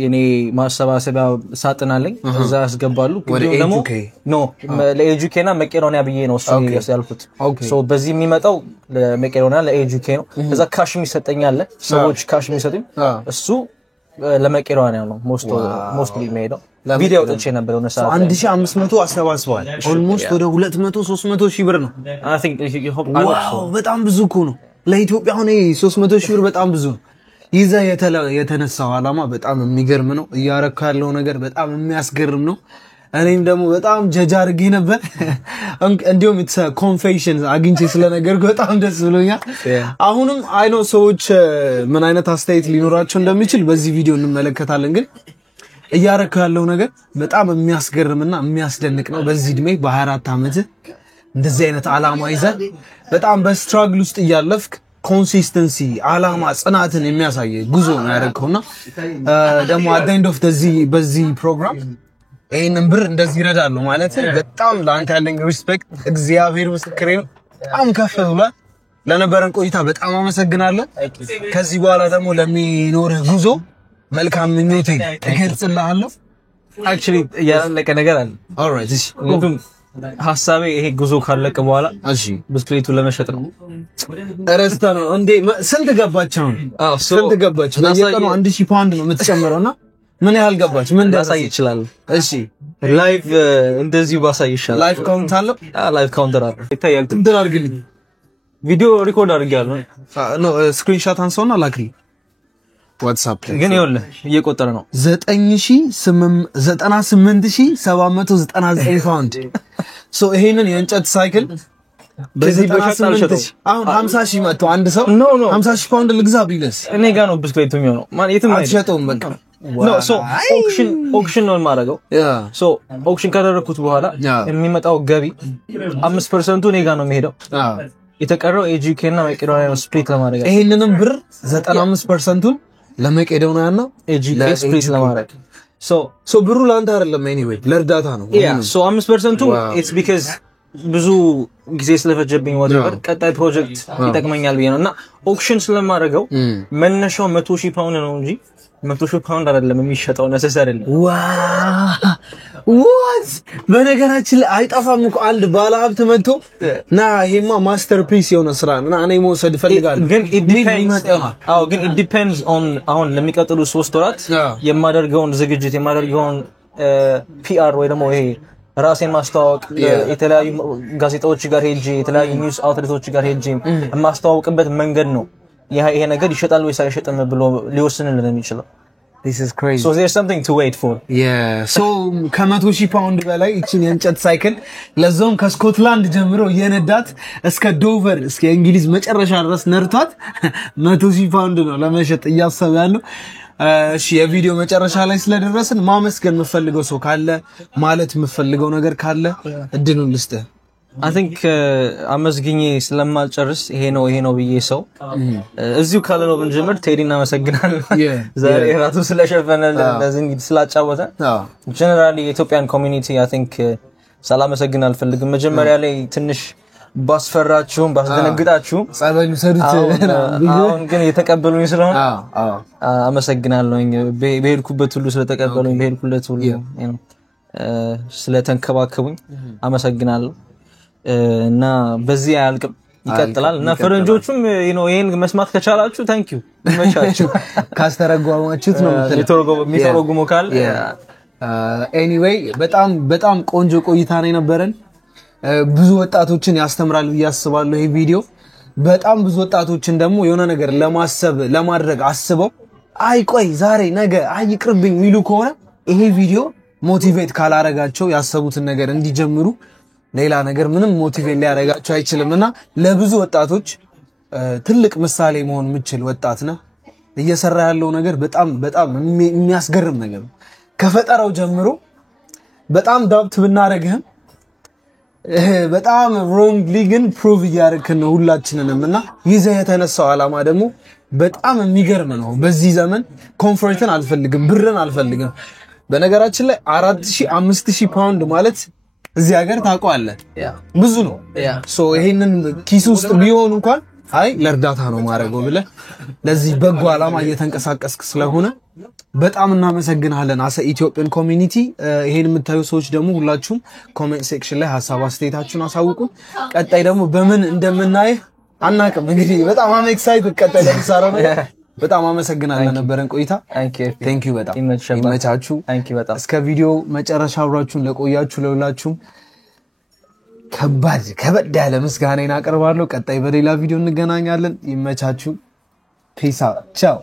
የኔ ማሰባሰቢያ ሳጥን አለኝ እዛ ያስገባሉ። ደግሞ ኖ ለኤጁኬና መቄዶኒያ ብዬ ነው እሱ ያልኩት። ሶ በዚህ የሚመጣው ለመቄዶኒያ ለኤጁኬ ነው። እዛ ካሽ የሚሰጠኛል ሰዎች ካሽ የሚሰጡኝ እሱ ለመቄዶኒያ ነው ሞስትሊ የሚሄደው። ቪዲዮ ወጥቼ ነበር ነው 1500 አሰባስበዋል። ኦልሞስት ወደ 200 300 ሺህ ብር ነው I think ዋው በጣም ብዙ እኮ ነው ለኢትዮጵያ። አሁን 300 ሺህ ብር በጣም ብዙ ነው። ይዛ የተነሳው አላማ በጣም የሚገርም ነው። እያረካ ያለው ነገር በጣም የሚያስገርም ነው። እኔም ደግሞ በጣም ጀጅ አድርጌ ነበር እንዲሁም it's a confession አግኝቼ ስለነገርኩ በጣም ደስ ብሎኛል። አሁንም አይ ኖ ሰዎች ምን አይነት አስተያየት ሊኖራቸው እንደሚችል በዚህ ቪዲዮ እንመለከታለን። ግን እያረካ ያለው ነገር በጣም የሚያስገርምና የሚያስደንቅ ነው። በዚህ እድሜ በ24 ዓመት እንደዚህ አይነት አላማ ይዘህ በጣም በስትራግል ውስጥ እያለፍክ ኮንሲስተንሲ አላማ ጽናትን የሚያሳይ ጉዞ ነው ያደረከውና ደግሞ at the end of በዚህ ፕሮግራም ይሄንን ብር እንደዚህ ይረዳሉ ማለት በጣም ለአንተ ያለኝ ሪስፔክት እግዚአብሔር ምስክሬ ነው በጣም ከፍ ብሏል። ለነበረን ቆይታ በጣም አመሰግናለሁ። ከዚህ በኋላ ደግሞ ለሚኖር ጉዞ መልካም ምኞቴ እገልጽልሃለሁ። actually ያላለቀ ነገር አለ። alright ሐሳቤ ይሄ ጉዞ ካለቀ በኋላ እሺ ብስክሌቱ ለመሸጥ ነው። ረስታ ነው እንዴ? ስንት ገባች ነው? አዎ ስንት ገባች? በየቀኑ 1000 ፓውንድ ነው የምትጨምረውና ምን ያህል ገባች? ምን ላሳይ ይችላል? እሺ ላይቭ እንደዚሁ ባሳይ ይችላል። ላይቭ ካውንት አለው? ላይቭ ካውንተር አለ ይታያል። እንትን አድርግልኝ። ቪዲዮ ሪኮርድ አድርጌያለሁ። ኖ ስክሪንሾት አንሳውና ላክሪ ዋትስአፕ ላይ። ግን ይኸውልህ እየቆጠረ ነው 98799 ፓውንድ። ሶ ይሄንን የእንጨት ሳይክል በዚህ በ98 አሁን 50000 መጥቶ አንድ ሰው 50000 ፓውንድ ልግዛ ቢልስ እኔ ጋር ነው ብስክሌቱ የሚሆነው። ማለት የትም አትሸጠውም በቃ። ኖ ሶ ኦክሽን ነው የማደርገው። ሶ ኦክሽን ካደረኩት በኋላ የሚመጣው ገቢ 5% እኔ ጋር ነው የሚሄደው። የተቀረው ኤጂኬ እና መቄዶንያ ነው ስፕሊት ለማድረግ። ይሄንንም ብር 95%ን ለመቄዶንያና ኤጂኬ ስፕሊት ለማድረግ። ሶ ብሩ ላንተ አይደለም ኤኒዌይ ለእርዳታ ነው። ሶ 5% ኢትስ ቢካዝ ብዙ ጊዜ ስለፈጀብኝ ወደበር ቀጣይ ፕሮጀክት ይጠቅመኛል ብዬ ነውና ኦክሽን ስለማደርገው መነሻው 100,000 ፓውንድ ነው እንጂ 100,000 ፓውንድ አይደለም የሚሸጠው ነሰሰሪ አይደለም። ዋት በነገራችን ላይ አይጠፋም እኮ አንድ ባለሀብት መጥቶ ና ይሄማ ማስተርፒስ የሆነ ስራ እና እኔ መውሰድ ፈልጋለሁ። ግን it depends on አሁን ለሚቀጥሉ 3 ወራት የማደርገውን ዝግጅት የማደርገውን ፒአር ወይ ደግሞ ይሄ ራሴን ማስተዋወቅ የተለያዩ ጋዜጣዎች ጋር ሄጄ የተለያዩ ኒውስ አውትሌቶች ጋር ሄጄ ማስተዋወቅበት መንገድ ነው ይሄ ነገር ይሸጣል ወይስ አይሸጥም ብሎ ሊወስንልን የሚችለው። This is crazy. So there's something to wait for. Yeah. So ከ100,000 ፓውንድ በላይ እቺን የእንጨት ሳይክል ለዛውም ከስኮትላንድ ጀምሮ የነዳት እስከ ዶቨር እስከ እንግሊዝ መጨረሻ ድረስ ነርቷት 100,000 ፓውንድ ነው ለመሸጥ እያሰበ ያለው። እሺ የቪዲዮ መጨረሻ ላይ ስለደረስን ማመስገን የምፈልገው ሰው ካለ ማለት የምፈልገው ነገር ካለ እድሉን ልስጥህ። I think አመስግኜ ስለማልጨርስ ይሄ ነው ብዬ ሰው እዚሁ ካለ ነው ብንጀምር ቴዲና አመሰግናለሁ። ዛሬ ራሱ ስለሸፈነልን እንደዚህ ስላጫወተ ጀነራሊ የኢትዮጵያን ኮሚኒቲ I think ሳላመሰግን አልፈልግም። መጀመሪያ ላይ ትንሽ ባስፈራችሁም ባስደነግጣችሁም ጸበሉ ሰዱት አሁን ግን የተቀበሉኝ ስለሆነ አመሰግናለሁኝ። በሄድኩበት ሁሉ ስለተቀበሉኝ በሄድኩለት ሁሉ ስለተንከባከቡኝ አመሰግናለሁ። እና በዚህ አያልቅም ይቀጥላል። እና ፈረንጆቹም ይሄን መስማት ከቻላችሁ ታንክ ዩ ይመቻችሁ። ካስተረጓማችሁት ነው የሚተረጉሙ ካል ኤኒዌይ በጣም ቆንጆ ቆይታ ነው የነበረን። ብዙ ወጣቶችን ያስተምራል ብዬ አስባለሁ ይሄ ቪዲዮ። በጣም ብዙ ወጣቶችን ደግሞ የሆነ ነገር ለማድረግ አስበው ቆይ ዛሬ ነገ ይቅርብኝ ሚሉ ከሆነ ይሄ ቪዲዮ ሞቲቬት ካላረጋቸው ያሰቡትን ነገር እንዲጀምሩ ሌላ ነገር ምንም ሞቲቬት ሊያረጋቸው አይችልምና ለብዙ ወጣቶች ትልቅ ምሳሌ መሆን የምችል ወጣት ነህ። እየሰራ ያለው ነገር በጣም የሚያስገርም ነገር ነው። ከፈጠራው ጀምሮ በጣም ዳብት ብናረግህም በጣም ሮንግሊ ግን ፕሩቭ እያደረግን ነው ሁላችንንምና ይዘህ የተነሳው ዓላማ ደግሞ በጣም የሚገርም ነው። በዚህ ዘመን ኮምፎርትን አልፈልግም፣ ብርን አልፈልግም። በነገራችን ላይ 4000 5000 ፓውንድ ማለት እዚህ ሀገር ታውቀዋለህ ብዙ ነው። ሶ ይሄንን ኪስ ውስጥ ቢሆን እንኳን ለእርዳታ ነው ማረገው ብለህ ለዚህ በጎ ዓላማ እየተንቀሳቀስክ ስለሆነ በጣም እናመሰግናለን። አሰ ኢትዮጵያን ኮሚኒቲ ይሄን የምታዩ ሰዎች ደግሞ ሁላችሁም ኮሜንት ሴክሽን ላይ ሀሳብ አስተያየታችሁን አሳውቁን። ቀጣይ ደግሞ በምን እንደምናይ አናውቅም። እንግዲህ በጣም ኤክሳይትድ ቀጣይ ለምሳሌ ነው። በጣም አመሰግናለን ነበረን ቆይታ። Thank you በጣም ይመቻችሁ። እስከ ቪዲዮ መጨረሻ አብራችሁን ለቆያችሁ ለሁላችሁም ከበድ ያለ ምስጋናዬን አቀርባለሁ። ቀጣይ በሌላ ቪዲዮ እንገናኛለን። ይመቻችሁ። ፒስ አውት ቻው።